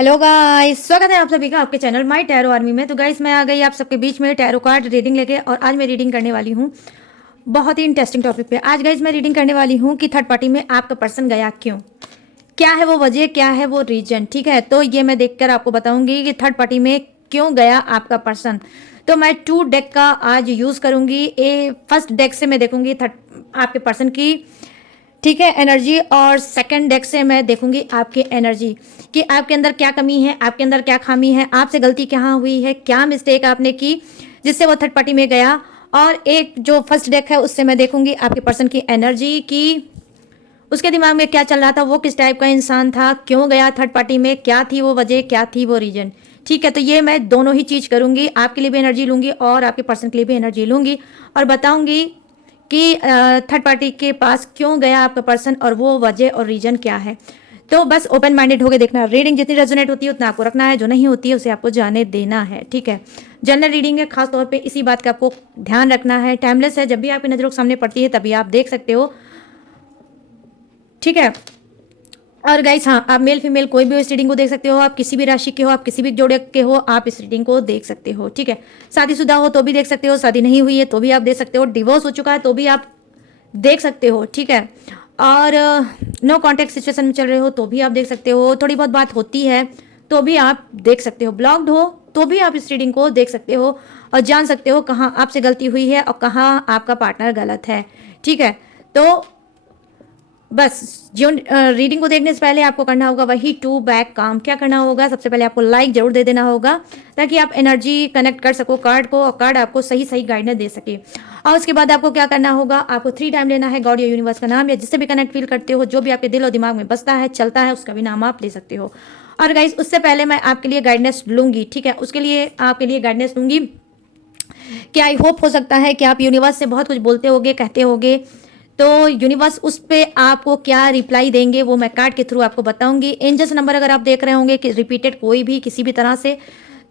Hello guys, स्वागत है आप सभी का आपके चैनल माय टैरो आर्मी में। तो गाइस, मैं आ गई आप सबके बीच में टैरो कार्ड रीडिंग लेके। और आज मैं रीडिंग करने वाली हूँ बहुत ही इंटरेस्टिंग टॉपिक पे। आज गाइस मैं रीडिंग करने वाली हूँ कि थर्ड पार्टी में आपका पर्सन गया क्यों, क्या है वो वजह, क्या है वो रीजन। ठीक है, तो ये मैं देखकर आपको बताऊंगी कि थर्ड पार्टी में क्यों गया आपका पर्सन। तो मैं 2 डेक का आज यूज़ करूंगी। फर्स्ट डेक से मैं देखूंगी थर्ड आपके पर्सन की, ठीक है, एनर्जी। और सेकंड डेक से मैं देखूंगी आपकी एनर्जी कि आपके अंदर क्या कमी है, आपके अंदर क्या खामी है, आपसे गलती कहाँ हुई है, क्या मिस्टेक आपने की जिससे वो थर्ड पार्टी में गया। और एक जो फर्स्ट डेक है उससे मैं देखूंगी आपके पर्सन की एनर्जी की उसके दिमाग में क्या चल रहा था, वो किस टाइप का इंसान था, क्यों गया थर्ड पार्टी में, क्या थी वो वजह, क्या थी वो रीजन। ठीक है, तो ये मैं दोनों ही चीज़ करूंगी, आपके लिए भी एनर्जी लूंगी और आपके पर्सन के लिए भी एनर्जी लूंगी और बताऊंगी कि थर्ड पार्टी के पास क्यों गया आपका पर्सन और वो वजह और रीजन क्या है। तो बस ओपन माइंडेड होकर देखना। रीडिंग जितनी रेजोनेट होती है उतना आपको रखना है, जो नहीं होती है उसे आपको जाने देना है। ठीक है, जनरल रीडिंग है, खास तौर पे इसी बात का आपको ध्यान रखना है। टाइमलेस है, जब भी आपकी नजरों के सामने पड़ती है तभी आप देख सकते हो। ठीक है, और गाइस हाँ, आप मेल फीमेल कोई भी इस रीडिंग को देख सकते हो, आप किसी भी राशि के हो, आप किसी भी जोड़े के हो, आप इस रीडिंग को देख सकते हो। ठीक है, शादीशुदा हो तो भी देख सकते हो, शादी नहीं हुई है तो भी आप देख सकते हो, डिवोर्स हो चुका है तो भी आप देख सकते हो। ठीक है, और नो कॉन्टेक्ट सिचुएशन में चल रहे हो तो भी आप देख सकते हो, थोड़ी बहुत बात होती है तो भी आप देख सकते हो, ब्लॉक्ड हो तो भी आप इस रीडिंग को देख सकते हो और जान सकते हो कहाँ आपसे गलती हुई है और कहाँ आपका पार्टनर गलत है। ठीक है, तो बस जो रीडिंग को देखने से पहले आपको करना होगा वही 2 बैक काम। क्या करना होगा, सबसे पहले आपको लाइक जरूर दे देना होगा ताकि आप एनर्जी कनेक्ट कर सको कार्ड को और कार्ड आपको सही सही गाइडेंस दे सके। और उसके बाद आपको क्या करना होगा, आपको 3 टाइम लेना है गॉड या यूनिवर्स का नाम या जिससे भी कनेक्ट फील करते हो, जो भी आपके दिल और दिमाग में बसता है चलता है उसका भी नाम आप ले सकते हो। और गाइस, उससे पहले मैं आपके लिए गाइडेंस लूंगी। ठीक है, उसके लिए आपके लिए गाइडेंस लूंगी कि आई होप हो सकता है कि आप यूनिवर्स से बहुत कुछ बोलते होगे, कहते होगे, तो यूनिवर्स उस पे आपको क्या रिप्लाई देंगे वो मैं कार्ड के थ्रू आपको बताऊंगी। एंजल्स नंबर अगर आप देख रहे होंगे कि रिपीटेड कोई भी किसी भी तरह से,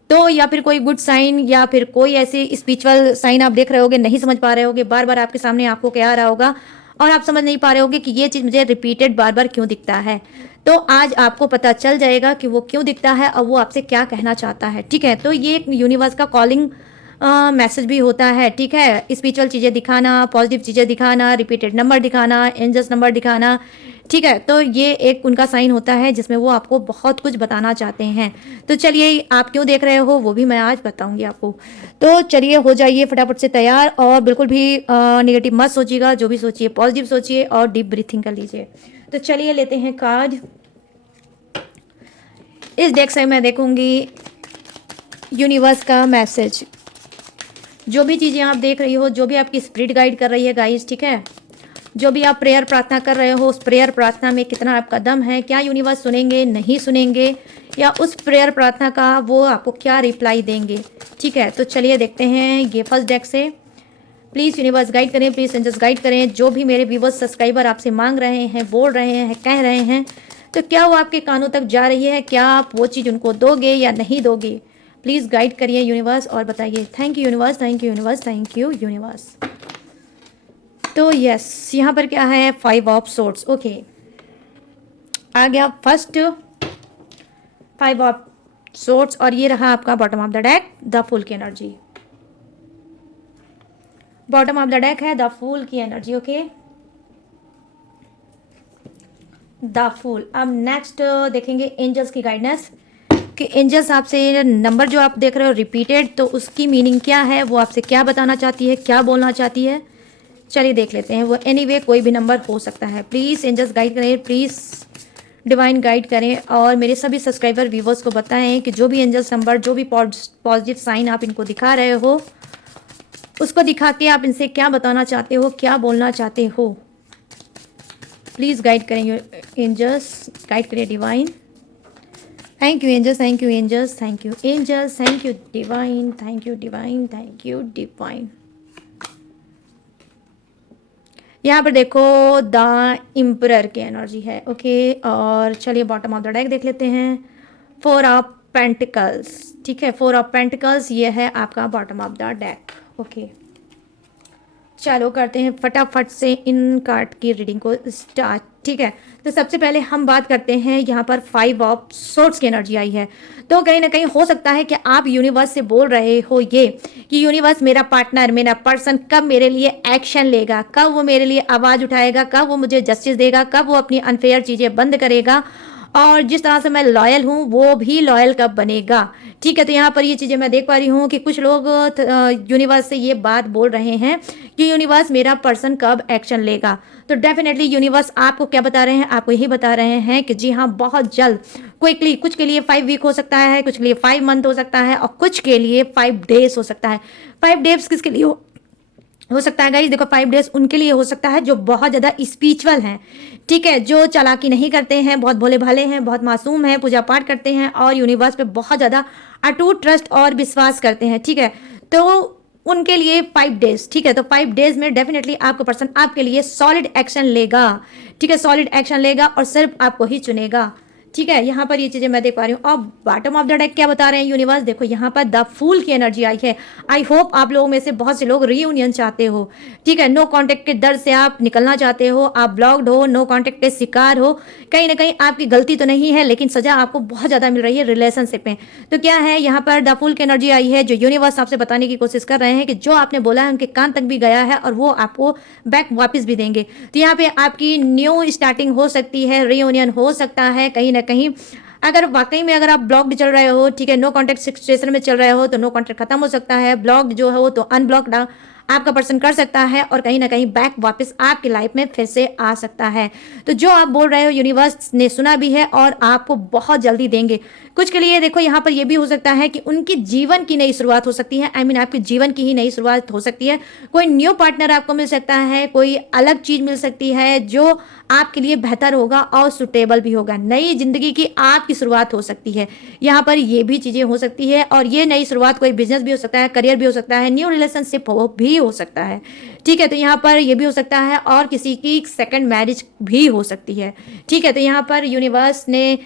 तो या फिर कोई गुड साइन या फिर कोई ऐसी स्पिरिचुअल साइन आप देख रहे होगे, नहीं समझ पा रहे होगे, बार बार आपके सामने आपको क्या आ रहा होगा और आप समझ नहीं पा रहे होगे कि ये चीज़ मुझे रिपीटेड बार बार क्यों दिखता है, तो आज आपको पता चल जाएगा कि वो क्यों दिखता है और वो आपसे क्या कहना चाहता है। ठीक है, तो ये एक यूनिवर्स का कॉलिंग मैसेज भी होता है। ठीक है, स्पिरिचुअल चीज़ें दिखाना, पॉजिटिव चीज़ें दिखाना, रिपीटेड नंबर दिखाना, एंजल्स नंबर दिखाना। ठीक है, तो ये एक उनका साइन होता है जिसमें वो आपको बहुत कुछ बताना चाहते हैं। तो चलिए, आप क्यों देख रहे हो वो भी मैं आज बताऊंगी आपको। तो चलिए, हो जाइए फटाफट से तैयार और बिल्कुल भी नेगेटिव मत सोचिएगा, जो भी सोचिए पॉजिटिव सोचिए और डीप ब्रीथिंग कर लीजिए। तो चलिए लेते हैं कार्ड। इस डेक से मैं देखूंगी यूनिवर्स का मैसेज, जो भी चीज़ें आप देख रही हो, जो भी आपकी स्पिरिट गाइड कर रही है गाइस। ठीक है, जो भी आप प्रेयर प्रार्थना कर रहे हो उस प्रेयर प्रार्थना में कितना आपका दम है, क्या यूनिवर्स सुनेंगे, नहीं सुनेंगे, या उस प्रेयर प्रार्थना का वो आपको क्या रिप्लाई देंगे। ठीक है, तो चलिए देखते हैं ये फर्स्ट डेक से। प्लीज़ यूनिवर्स गाइड करें, प्लीज़ एंजल्स गाइड करें, जो भी मेरे व्यूवर्स सब्सक्राइबर आपसे मांग रहे हैं, बोल रहे हैं, कह रहे हैं, तो क्या वो आपके कानों तक जा रही है, क्या आप वो चीज़ उनको दोगे या नहीं दोगे। प्लीज़ गाइड करिए यूनिवर्स और बताइए। Thank you universe, thank you universe, thank you universe. तो यस, यहाँ पर क्या है, 5 ऑफ सोर्ड्स। ओके, आ गया फर्स्ट 5 ऑफ सोर्ड्स और ये रहा आपका bottom of the deck, the fool की एनर्जी। बॉटम ऑफ द डेक है द फूल की एनर्जी। Okay, the fool. अब नेक्स्ट देखेंगे एंजल्स की गाइडेंस कि एंजल्स आपसे नंबर जो आप देख रहे हो रिपीटेड, तो उसकी मीनिंग क्या है, वो आपसे क्या बताना चाहती है, क्या बोलना चाहती है। चलिए देख लेते हैं। वो एनीवे कोई भी नंबर हो सकता है। प्लीज़ एंजल्स गाइड करें, प्लीज़ डिवाइन गाइड करें और मेरे सभी सब्सक्राइबर व्यूवर्स को बताएं कि जो भी एंजल्स नंबर, जो भी पॉजिटिव साइन आप इनको दिखा रहे हो, उसको दिखा के आप इनसे क्या बताना चाहते हो, क्या बोलना चाहते हो। प्लीज़ गाइड करें एंजल्स, गाइड करें divine. Thank you angels, thank you angels, thank you angels, thank you divine, thank you divine, thank you divine. यहाँ पर देखो द इम्परर की एनर्जी है। ओके, और चलिए बॉटम ऑफ द डेक देख लेते हैं। 4 ऑफ पेंटिकल्स। ठीक है, 4 ऑफ पेंटिकल्स ये है आपका bottom of the deck. Okay, चलो करते हैं फटाफट से इन कार्ड की रीडिंग को स्टार्ट। ठीक है, तो सबसे पहले हम बात करते हैं, यहाँ पर 5 ऑफ सोर्ड्स की एनर्जी आई है। तो कहीं ना कहीं हो सकता है कि आप यूनिवर्स से बोल रहे हो ये कि यूनिवर्स, मेरा पार्टनर, मेरा पर्सन कब मेरे लिए एक्शन लेगा, कब वो मेरे लिए आवाज़ उठाएगा, कब वो मुझे जस्टिस देगा, कब वो अपनी अनफेयर चीज़ें बंद करेगा, और जिस तरह से मैं लॉयल हूँ वो भी लॉयल कब बनेगा। ठीक है, तो यहाँ पर ये चीज़ें मैं देख पा रही हूँ कि कुछ लोग यूनिवर्स से ये बात बोल रहे हैं कि यूनिवर्स, मेरा पर्सन कब एक्शन लेगा। तो डेफिनेटली यूनिवर्स आपको क्या बता रहे हैं, आपको यही बता रहे हैं कि जी हाँ, बहुत जल्द, क्विकली। कुछ के लिए 5 वीक हो सकता है, कुछ के लिए 5 मंथ हो सकता है, और कुछ के लिए 5 डेज हो सकता है। 5 डेज किसके लिए हो सकता है गाइस? देखो, 5 डेज उनके लिए हो सकता है जो बहुत ज़्यादा स्पिरिचुअल हैं। ठीक है, जो चालाकी नहीं करते हैं, बहुत भोले भाले हैं, बहुत मासूम हैं, पूजा पाठ करते हैं और यूनिवर्स पे बहुत ज़्यादा अटूट ट्रस्ट और विश्वास करते हैं। ठीक है, तो उनके लिए 5 डेज। ठीक है, तो 5 डेज में डेफिनेटली आपका पर्सन आपके लिए सॉलिड एक्शन लेगा। ठीक है, सॉलिड एक्शन लेगा और सिर्फ आपको ही चुनेगा। ठीक है, यहाँ पर ये चीज़ें मैं देख पा रही हूँ। और बॉटम ऑफ द डेक क्या बता रहे हैं यूनिवर्स? देखो, यहाँ पर द फूल की एनर्जी आई है। आई होप आप लोगों में से बहुत से लोग रीयूनियन चाहते हो। ठीक है, नो कांटेक्ट के डर से आप निकलना चाहते हो, आप ब्लॉक्ड हो, नो कांटेक्ट के शिकार हो। कहीं ना कहीं आपकी गलती तो नहीं है, लेकिन सजा आपको बहुत ज़्यादा मिल रही है रिलेशनशिप में। तो क्या है, यहाँ पर द फूल की एनर्जी आई है, जो यूनिवर्स आपसे बताने की कोशिश कर रहे हैं कि जो आपने बोला है उनके कान तक भी गया है और वो आपको बैक वापस भी देंगे। तो यहाँ पे आपकी न्यू स्टार्टिंग हो सकती है, रीयूनियन हो सकता है। कहीं ना कहीं अगर वाकई में अगर आप ब्लॉक्ड चल रहे हो, ठीक है, नो कॉन्टेक्ट सिचुएशन में चल रहे हो, तो नो कॉन्टेक्ट खत्म हो सकता है। ब्लॉक्ड जो है वो तो अनब्लॉक्ड आपका पर्सन कर सकता है और कहीं ना कहीं बैक वापस आपकी लाइफ में फिर से आ सकता है। तो जो आप बोल रहे हो यूनिवर्स ने सुना भी है और आपको बहुत जल्दी देंगे। कुछ के लिए देखो, यहाँ पर यह भी हो सकता है कि उनकी जीवन की नई शुरुआत हो सकती है। आई मीन आपके जीवन की ही नई शुरुआत हो सकती है। कोई न्यू पार्टनर आपको मिल सकता है, कोई अलग चीज मिल सकती है जो आपके लिए बेहतर होगा और सुटेबल भी होगा। नई जिंदगी की आपकी शुरुआत हो सकती है। यहाँ पर ये भी चीजें हो सकती है और ये नई शुरुआत कोई बिजनेस भी हो सकता है, करियर भी हो सकता है, न्यू रिलेशनशिप भी हो सकता है। ठीक है, तो यहाँ पर ये भी हो सकता है और किसी की सेकंड मैरिज भी हो सकती है। ठीक है, तो यहाँ पर यूनिवर्स ने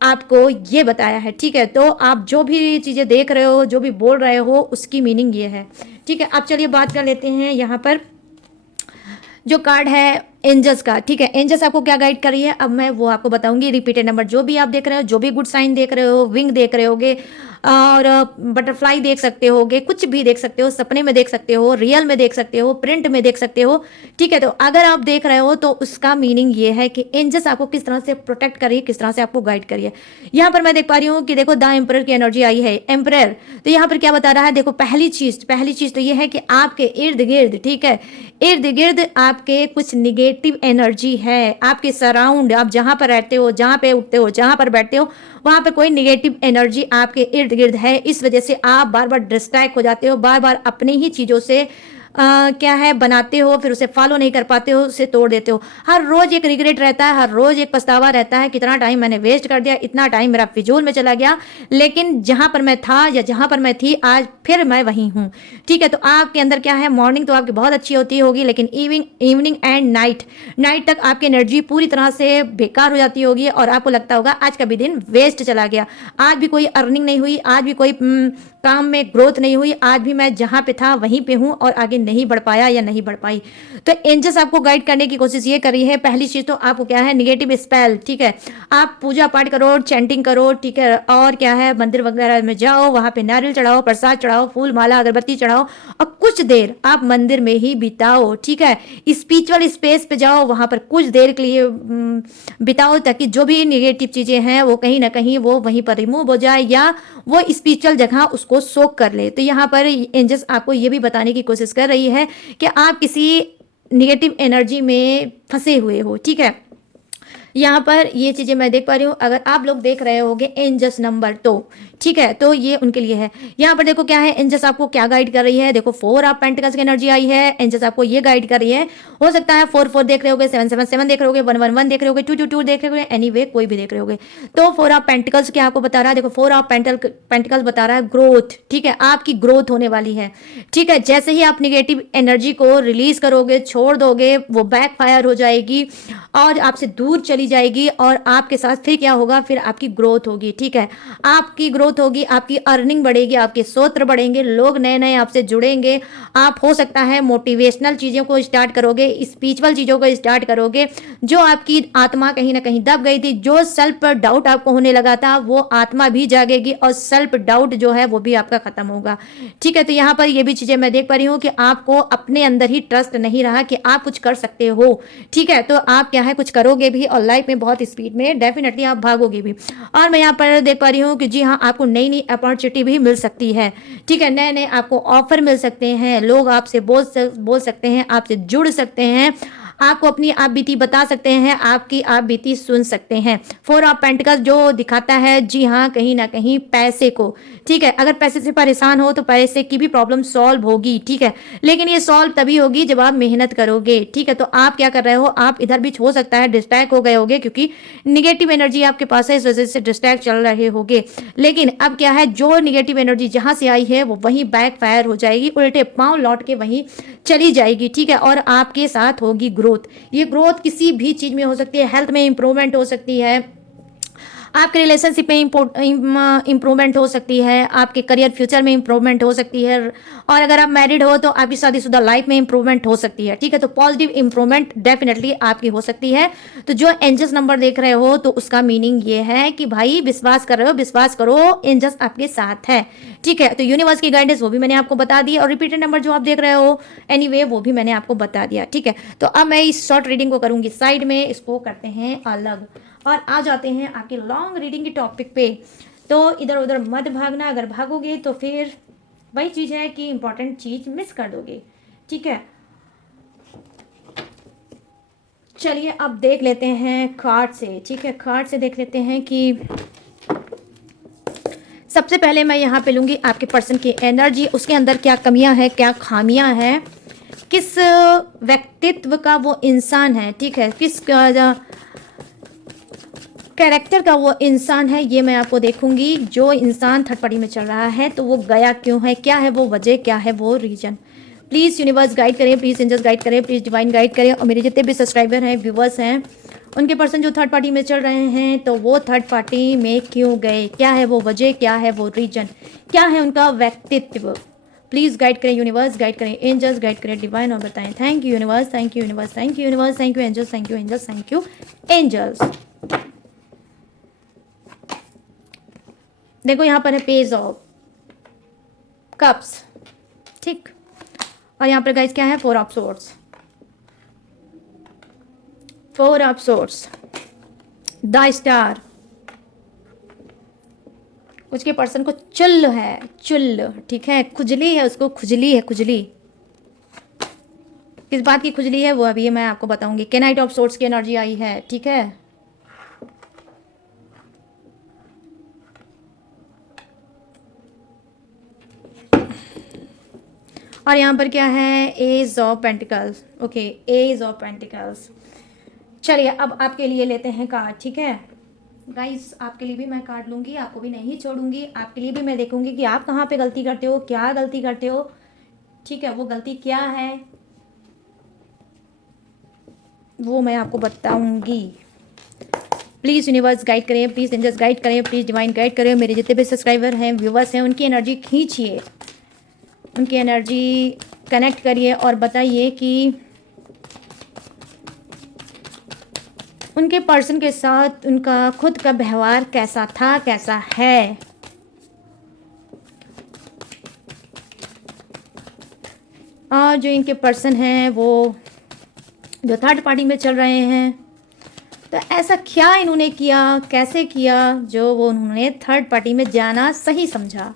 आपको ये बताया है। ठीक है, तो आप जो भी चीज़ें देख रहे हो, जो भी बोल रहे हो, उसकी मीनिंग ये है। ठीक है, अब चलिए बात कर लेते हैं यहाँ पर जो कार्ड है एंजल्स का। ठीक है, एंजल्स आपको क्या गाइड कर रही है अब मैं वो आपको बताऊंगी। रिपीटेड नंबर जो भी आप देख रहे हो, जो भी गुड साइन देख रहे हो, विंग देख रहे होगे और बटरफ्लाई देख सकते होगे, कुछ भी देख सकते हो, सपने में देख सकते हो, रियल में देख सकते हो, प्रिंट में देख सकते हो। ठीक है, तो अगर आप देख रहे हो तो उसका मीनिंग ये है कि एंजल्स आपको किस तरह से प्रोटेक्ट करिए, किस तरह से आपको गाइड करिए। यहाँ पर मैं देख पा रही हूँ कि देखो द एम्परर की एनर्जी आई है। एम्परर तो यहाँ पर क्या बता रहा है? देखो, पहली चीज तो ये है कि आपके इर्द गिर्द, ठीक है, इर्द गिर्द आपके कुछ निगेटिव एनर्जी है। आपके सराउंड, आप जहां पर रहते हो, जहां पे उठते हो, जहां पर बैठते हो, वहां पर कोई निगेटिव एनर्जी आपके इर्द गिर्द है। इस वजह से आप बार बार डिस्ट्रैक्ट हो जाते हो, बार बार अपनी ही चीजों से क्या है बनाते हो, फिर उसे फॉलो नहीं कर पाते हो, उसे तोड़ देते हो। हर रोज एक रिग्रेट रहता है, हर रोज एक पछतावा रहता है, कितना टाइम मैंने वेस्ट कर दिया, इतना टाइम मेरा फिजूल में चला गया, लेकिन जहां पर मैं था या जहां पर मैं थी आज फिर मैं वहीं हूँ। ठीक है, तो आपके अंदर क्या है, मॉर्निंग तो आपकी बहुत अच्छी होती होगी, लेकिन इवनिंग एंड नाइट तक आपकी एनर्जी पूरी तरह से बेकार हो जाती होगी और आपको लगता होगा आज का भी दिन वेस्ट चला गया, आज भी कोई अर्निंग नहीं हुई, आज भी कोई काम में ग्रोथ नहीं हुई, आज भी मैं जहां पे था वहीं पे हूं और आगे नहीं बढ़ पाया या नहीं बढ़ पाई। तो एंजल्स आपको गाइड करने की कोशिश ये कर रही है। पहली चीज तो आपको क्या है, निगेटिव स्पेल। ठीक है, आप पूजा पाठ करो, चैंटिंग करो, ठीक है, और क्या है, मंदिर वगैरह में जाओ, वहां पे नारियल चढ़ाओ, प्रसाद चढ़ाओ, फूल माला अगरबत्ती चढ़ाओ और कुछ देर आप मंदिर में ही बिताओ। ठीक है, स्पिरिचुअल स्पेस पे जाओ, वहां पर कुछ देर के लिए बिताओ, ताकि जो भी निगेटिव चीजें हैं वो कहीं ना कहीं वो वहीं पर रिमूव हो जाए या वो स्पिरिचुअल जगह उसको सोक कर ले। तो यहाँ पर एंजल्स आपको ये भी बताने की कोशिश कर रही है कि आप किसी निगेटिव एनर्जी में फंसे हुए हो। ठीक है, यहाँ पर ये चीज़ें मैं देख पा रही हूँ। अगर आप लोग देख रहे होगे एंजल्स नंबर तो ठीक है, तो ये उनके लिए है। यहाँ पर देखो क्या है, एंजल्स आपको क्या गाइड कर रही है। देखो 4 ऑफ पेंटिकल्स की एनर्जी आई है। एंजल्स आपको ये गाइड कर रही है, हो सकता है 4 देख रहे होगे, 7 देख रहे होगे, 1 देख रहे होगे, 2 देख रहे होगे, एनीवे कोई भी देख रहे होगे। तो 4 ऑफ पेंटिकल्स क्या आपको बता रहा है? देखो 4 ऑफ पेंटिकल्स बता रहा है ग्रोथ। ठीक है, आपकी ग्रोथ होने वाली है। ठीक है, जैसे ही आप निगेटिव एनर्जी को रिलीज करोगे, छोड़ दोगे, वो बैक फायर हो जाएगी और आपसे दूर चली चली जाएगी और आपके साथ फिर क्या होगा, फिर आपकी ग्रोथ होगी। ठीक है, आपकी ग्रोथ होगी, आपकी अर्निंग बढ़ेगी, आपके स्तोत्र बढ़ेंगे, लोग नए नए आपसे जुड़ेंगे। आप हो सकता है मोटिवेशनल चीज़ों को स्टार्ट करोगे, स्पिरिचुअल चीज़ों को स्टार्ट करोगे। जो आपकी आत्मा कहीं ना कहीं दब गई थी, जो सेल्फ डाउट आपको होने लगा था, वो आत्मा भी जागेगी और सेल्फ डाउट जो है वो भी आपका खत्म होगा। ठीक है, तो यहाँ पर ये भी चीज़ें मैं देख पा रही हूँ कि आपको अपने अंदर ही ट्रस्ट नहीं रहा कि आप कुछ कर सकते हो। ठीक है, तो आप क्या है कुछ करोगे भी और लाइफ में बहुत स्पीड में डेफिनेटली आप भागोगे भी। और मैं यहाँ पर देख पा रही हूँ कि जी हाँ, आपको नई नई अपॉर्चुनिटी भी मिल सकती है। ठीक है, नए नए आपको ऑफर मिल सकते हैं, लोग आपसे बोल सकते हैं, आपसे जुड़ सकते हैं, आपको अपनी आप बीती बता सकते हैं, आपकी आप बीती सुन सकते हैं। फोर ऑफ पेंटिकल्स जो दिखाता है जी हाँ कहीं ना कहीं पैसे को। ठीक है, अगर पैसे से परेशान हो तो पैसे की भी प्रॉब्लम सॉल्व होगी। ठीक है, लेकिन ये सॉल्व तभी होगी जब आप मेहनत करोगे। ठीक है, तो आप क्या कर रहे हो, आप इधर भी हो सकता है डिस्ट्रैक्ट हो गए होगे क्योंकि निगेटिव एनर्जी आपके पास है, इस वजह से डिस्ट्रैक्ट चल रहे होगे। लेकिन अब क्या है, जो निगेटिव एनर्जी जहां से आई है वो वहीं बैक फायर हो जाएगी, उल्टे पांव लौट के वहीं चली जाएगी। ठीक है, और आपके साथ होगी ग्रोथ। ये ग्रोथ किसी भी चीज में हो सकती है, हेल्थ में इंप्रूवमेंट हो सकती है, आपके रिलेशनशिप में इंप्रूवमेंट हो सकती है, आपके करियर फ्यूचर में इंप्रूवमेंट हो सकती है, और अगर आप मैरिड हो तो आपकी शादीशुदा लाइफ में इंप्रूवमेंट हो सकती है। ठीक है, तो पॉजिटिव इंप्रूवमेंट डेफिनेटली आपकी हो सकती है। तो जो एंजल्स नंबर देख रहे हो तो उसका मीनिंग ये है कि भाई विश्वास कर रहे हो, विश्वास करो, एंजल्स आपके साथ है। ठीक है, तो यूनिवर्स की गाइडेंस वो भी मैंने आपको बता दी, और रिपीटेड नंबर जो आप देख रहे हो एनीवे वो भी मैंने आपको बता दिया। ठीक है, तो अब मैं इस शॉर्ट रीडिंग को करूंगी साइड में, इसको करते हैं अलग और आ जाते हैं आपके लॉन्ग रीडिंग के टॉपिक पे। तो इधर उधर मत भागना, अगर भागोगे तो फिर वही चीज़ है कि इंपॉर्टेंट चीज़ मिस कर दोगे। ठीक है, चलिए अब देख लेते हैं कार्ड से। ठीक है, कार्ड से देख लेते हैं कि सबसे पहले मैं यहाँ पे लूँगी आपके पर्सन की एनर्जी, उसके अंदर क्या कमियाँ हैं, क्या खामियाँ हैं, किस व्यक्तित्व का वो इंसान है। ठीक है, किस कैरेक्टर का वो इंसान है, ये मैं आपको देखूंगी। जो इंसान थर्ड पार्टी में चल रहा है तो वो गया क्यों है, क्या है वो वजह, क्या है वो रीजन। प्लीज़ यूनिवर्स गाइड करें, प्लीज़ एंजल्स गाइड करें, प्लीज़ डिवाइन गाइड करें। और मेरे जितने भी सब्सक्राइबर हैं, व्यूवर्स हैं, उनके पर्सन जो थर्ड पार्टी में चल रहे हैं तो वो थर्ड पार्टी में क्यों गए, क्या है वो वजह, क्या है वो रीजन, क्या है उनका व्यक्तित्व। प्लीज़ गाइड करें यूनिवर्स, गाइड करें एंजल्स, गाइड करें डिवाइन, और बताएं। Thank you universe, thank you universe, thank you universe, thank you angels, thank you angels, thank you angels. देखो यहाँ पर है पेज ऑफ कप्स। ठीक, और यहाँ पर गाइस क्या है, four of swords, four of swords, the star. उसके पर्सन को चुल है, चुल। ठीक है, खुजली है, उसको खुजली है, खुजली। किस बात की खुजली है वो अभी मैं आपको बताऊंगी। के नाइट ऑफ सोर्ड्स की एनर्जी आई है। ठीक है, और यहाँ पर क्या है, ace of pentacles. Okay, ace of pentacles. चलिए अब आपके लिए लेते हैं कार्ड। ठीक है गाइस, आपके लिए भी मैं कार्ड लूंगी, आपको भी नहीं छोड़ूंगी, आपके लिए भी मैं देखूंगी कि आप कहाँ पे गलती करते हो, क्या गलती करते हो। ठीक है, वो गलती क्या है वो मैं आपको बताऊंगी। प्लीज़ यूनिवर्स गाइड करें, प्लीज़ एंजल्स गाइड करें, प्लीज़ डिवाइन गाइड करें। मेरे जितने भी सब्सक्राइबर हैं, व्यूवर्स हैं, उनकी एनर्जी खींचिए, उनकी एनर्जी कनेक्ट करिए और बताइए कि उनके पर्सन के साथ उनका खुद का व्यवहार कैसा था, कैसा है। और जो इनके पर्सन हैं वो जो थर्ड पार्टी में चल रहे हैं, तो ऐसा क्या इन्होंने किया, कैसे किया जो वो उन्होंने थर्ड पार्टी में जाना सही समझा।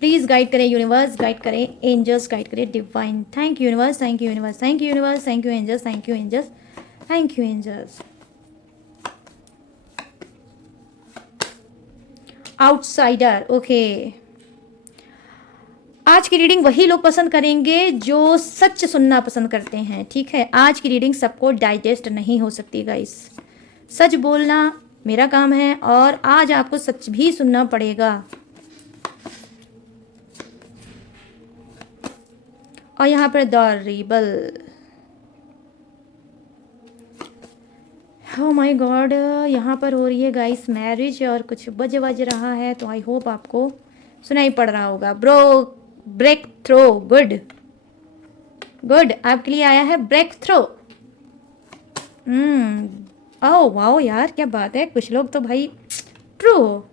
प्लीज़ गाइड करें यूनिवर्स, गाइड करें एंजल्स, गाइड करें divine. Thank you universe, thank you universe, thank you universe, thank you angels, thank you angels, thank you angels. Outsider. Okay, आज की रीडिंग वही लोग पसंद करेंगे जो सच सुनना पसंद करते हैं। ठीक है, आज की रीडिंग सबको डाइजेस्ट नहीं हो सकती गाइस। सच बोलना मेरा काम है और आज आपको सच भी सुनना पड़ेगा। और यहाँ पर the rebel. Oh my God, यहाँ पर हो रही है गाइस मैरिज और कुछ बज रहा है, तो आई होप आपको सुनाई पड़ रहा होगा। Bro, breakthrough, good good, आपके लिए आया है ब्रेक थ्रो। ओह वाओ यार, क्या बात है, कुछ लोग तो भाई ट्रू हो,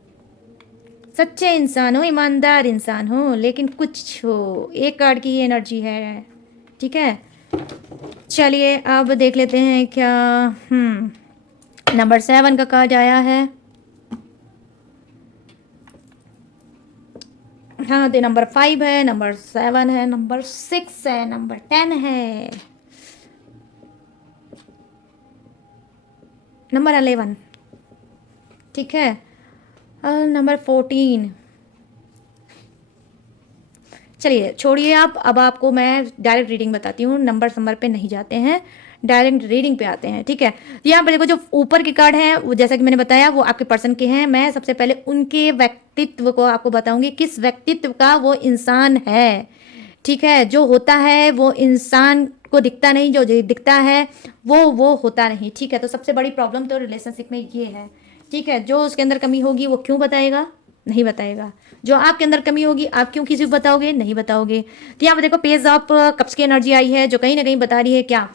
सच्चे इंसान हो, ईमानदार इंसान हो, लेकिन कुछ हो, एक कार्ड की एनर्जी है। ठीक है, चलिए अब देख लेते हैं क्या। नंबर 7 का कार्ड आया है। हाँ, तो नंबर 5 है, नंबर 7 है, नंबर 6 है, नंबर 10 है, नंबर 11, ठीक है, और नंबर 14। चलिए छोड़िए आप, अब आपको मैं डायरेक्ट रीडिंग बताती हूँ, नंबर पे नहीं जाते हैं, डायरेक्ट रीडिंग पे आते हैं। ठीक है, यहाँ पर देखो जो ऊपर के कार्ड हैं वो जैसा कि मैंने बताया वो आपके पर्सन के हैं। मैं सबसे पहले उनके व्यक्तित्व को आपको बताऊंगी, किस व्यक्तित्व का वो इंसान है। ठीक है, जो होता है वो इंसान को दिखता नहीं, जो दिखता है वो होता नहीं। ठीक है, तो सबसे बड़ी प्रॉब्लम तो रिलेशनशिप में ये है। ठीक है, जो उसके अंदर कमी होगी वो क्यों बताएगा, नहीं बताएगा। जो आपके अंदर कमी होगी आप क्यों किसी को बताओगे, नहीं बताओगे। तो यहाँ पर देखो पेज ऑफ कप्स की एनर्जी आई है, जो कहीं ना कहीं बता रही है क्या,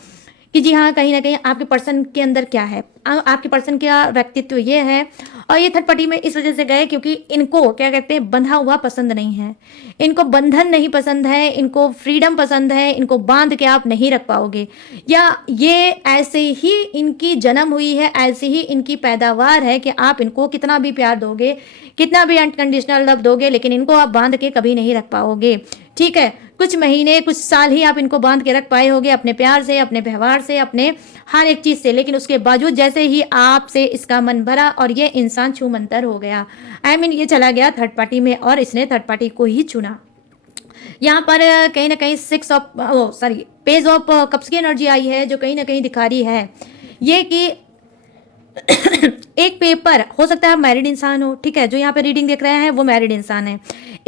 कि जी हाँ, कहीं ना कहीं आपके पर्सन के अंदर क्या है, आपके पर्सन का व्यक्तित्व ये है। और ये थर्ड पार्टी में इस वजह से गए क्योंकि इनको क्या कहते हैं, बंधा हुआ पसंद नहीं है, इनको बंधन नहीं पसंद है, इनको फ्रीडम पसंद है, इनको बांध के आप नहीं रख पाओगे, या ये ऐसे ही इनकी जन्म हुई है, ऐसे ही इनकी पैदावार है कि आप इनको कितना भी प्यार दोगे, कितना भी अनकंडीशनल लव दोगे, लेकिन इनको आप बांध के कभी नहीं रख पाओगे। ठीक है, कुछ महीने कुछ साल ही आप इनको बांध के रख पाए होगे अपने प्यार से, अपने व्यवहार से, अपने हर एक चीज से, लेकिन उसके बावजूद जैसे ही आपसे इसका मन भरा और ये इंसान छू मंतर हो गया, ये चला गया थर्ड पार्टी में और इसने थर्ड पार्टी को ही चुना। यहाँ पर कहीं ना कहीं पेज ऑफ कप्स की एनर्जी आई है, जो कहीं ना कहीं दिखा रही है ये कि एक पेपर, हो सकता है मैरिड इंसान हो। ठीक है, जो यहाँ पे रीडिंग देख रहे हैं वो मैरिड इंसान है।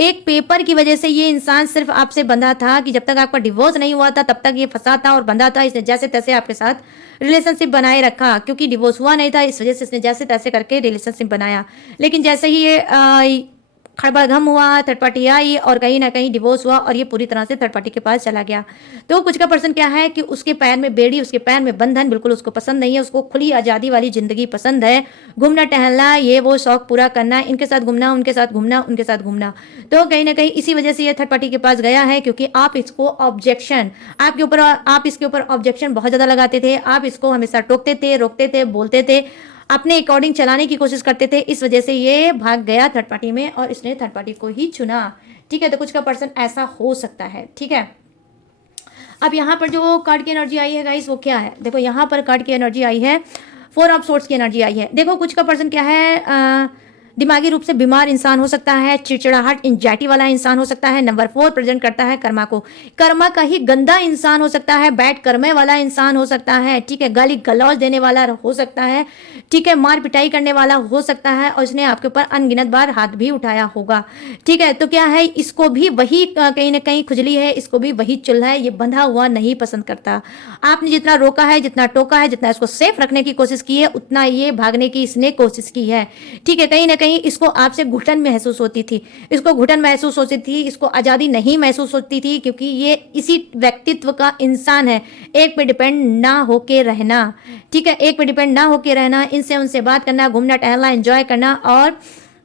एक पेपर की वजह से ये इंसान सिर्फ आपसे बंधा था, कि जब तक आपका डिवोर्स नहीं हुआ था तब तक ये फंसा था और बंधा था, इसने जैसे तैसे आपके साथ रिलेशनशिप बनाए रखा, क्योंकि डिवोर्स हुआ नहीं था इस वजह से इसने जैसे तैसे करके रिलेशनशिप बनाया। लेकिन जैसे ही ये खड़बड़गम हुआ, थर्ड पार्टी आई और कहीं ना कहीं डिवोर्स हुआ और ये पूरी तरह से थर्ड पार्टी के पास चला गया। तो कुछ का पर्सन क्या है कि उसके पैर में बेड़ी, उसके पैर में बंधन बिल्कुल उसको पसंद नहीं है, उसको खुली आज़ादी वाली जिंदगी पसंद है, घूमना टहलना, ये वो शौक पूरा करना, इनके साथ घूमना, उनके साथ घूमना, उनके साथ घूमना। तो कहीं ना कहीं इसी वजह से ये थर्ड पार्टी के पास गया है, क्योंकि आप इसको ऑब्जेक्शन, आप इसके ऊपर ऑब्जेक्शन बहुत ज़्यादा लगाते थे, आप इसको हमेशा टोकते थे, रोकते थे, बोलते थे, अपने अकॉर्डिंग चलाने की कोशिश करते थे। इस वजह से ये भाग गया थर्ड पार्टी में और इसने थर्ड पार्टी को ही चुना। ठीक है, तो कुछ का पर्सन ऐसा हो सकता है। ठीक है, अब यहाँ पर जो कार्ड की एनर्जी आई है गाइस वो क्या है, देखो यहाँ पर कार्ड की एनर्जी आई है, 4 ऑफ सोर्ड्स की एनर्जी आई है। देखो कुछ का पर्सन क्या है, दिमागी रूप से बीमार इंसान हो सकता है, चिड़चिड़ाहट एंजाइटी वाला इंसान हो सकता है। नंबर 4 प्रेजेंट करता है कर्मा को, कर्मा का ही गंदा इंसान हो सकता है, बैड कर्मे वाला इंसान हो सकता है। ठीक है, गाली गलौज देने वाला हो सकता है। ठीक है, मार पिटाई करने वाला हो सकता है और इसने आपके ऊपर अनगिनत बार हाथ भी उठाया होगा। ठीक है, तो क्या है, इसको भी वही कहीं ना कहीं खुजली है, इसको भी वही चुल है, ये बंधा हुआ नहीं पसंद करता। आपने जितना रोका है, जितना टोका है, जितना इसको सेफ रखने की कोशिश की है, उतना ये भागने की इसने कोशिश की है। ठीक है, कहीं ना कहीं इसको आपसे घुटन महसूस होती थी, इसको घुटन महसूस होती थी, इसको आज़ादी नहीं महसूस होती थी, क्योंकि ये इसी व्यक्तित्व का इंसान है, एक पे डिपेंड ना होके रहना। ठीक है, एक पे डिपेंड ना होके रहना, इनसे उनसे बात करना, घूमना टहलना, एंजॉय करना, और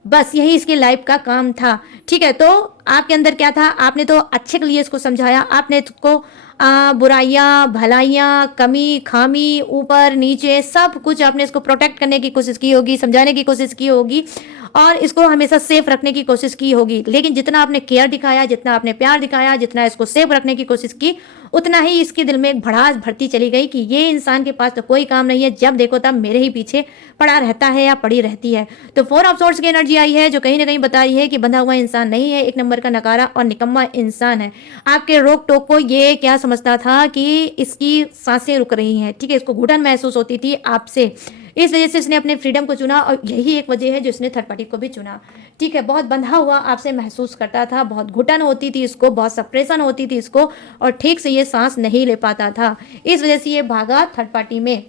बस यही इसकी लाइफ का काम था। ठीक है, तो आपके अंदर क्या था, आपने तो अच्छे के लिए इसको समझाया, आपने इसको बुराइयां, भलाइयां, कमी, खामी, ऊपर नीचे सब कुछ आपने इसको प्रोटेक्ट करने की कोशिश की होगी, समझाने की कोशिश की होगी और इसको हमेशा सेफ रखने की कोशिश की होगी। लेकिन जितना आपने केयर दिखाया, जितना आपने प्यार दिखाया, जितना इसको सेफ रखने की कोशिश की, उतना ही इसके दिल में एक भड़ास भरती चली गई कि ये इंसान के पास तो कोई काम नहीं है, जब देखो तब मेरे ही पीछे पड़ा रहता है या पड़ी रहती है। तो 4 ऑफ सोर्ड्स की एनर्जी आई है, जो कहीं ना कहीं बता रही है कि बंधा हुआ इंसान नहीं है, एक नंबर का नकारा और निकम्मा इंसान है। आपके रोक टोक को ये क्या समझता था कि इसकी सांसें रुक रही हैं। ठीक है, इसको घुटन महसूस होती थी आपसे, इस वजह से इसने अपने फ्रीडम को चुना और यही एक वजह है जो इसने थर्ड पार्टी को भी चुना। ठीक है, बहुत बंधा हुआ आपसे महसूस करता था, बहुत घुटन होती थी इसको, बहुत सप्रेशन होती थी इसको और ठीक से ये सांस नहीं ले पाता था, इस वजह से ये भागा थर्ड पार्टी में।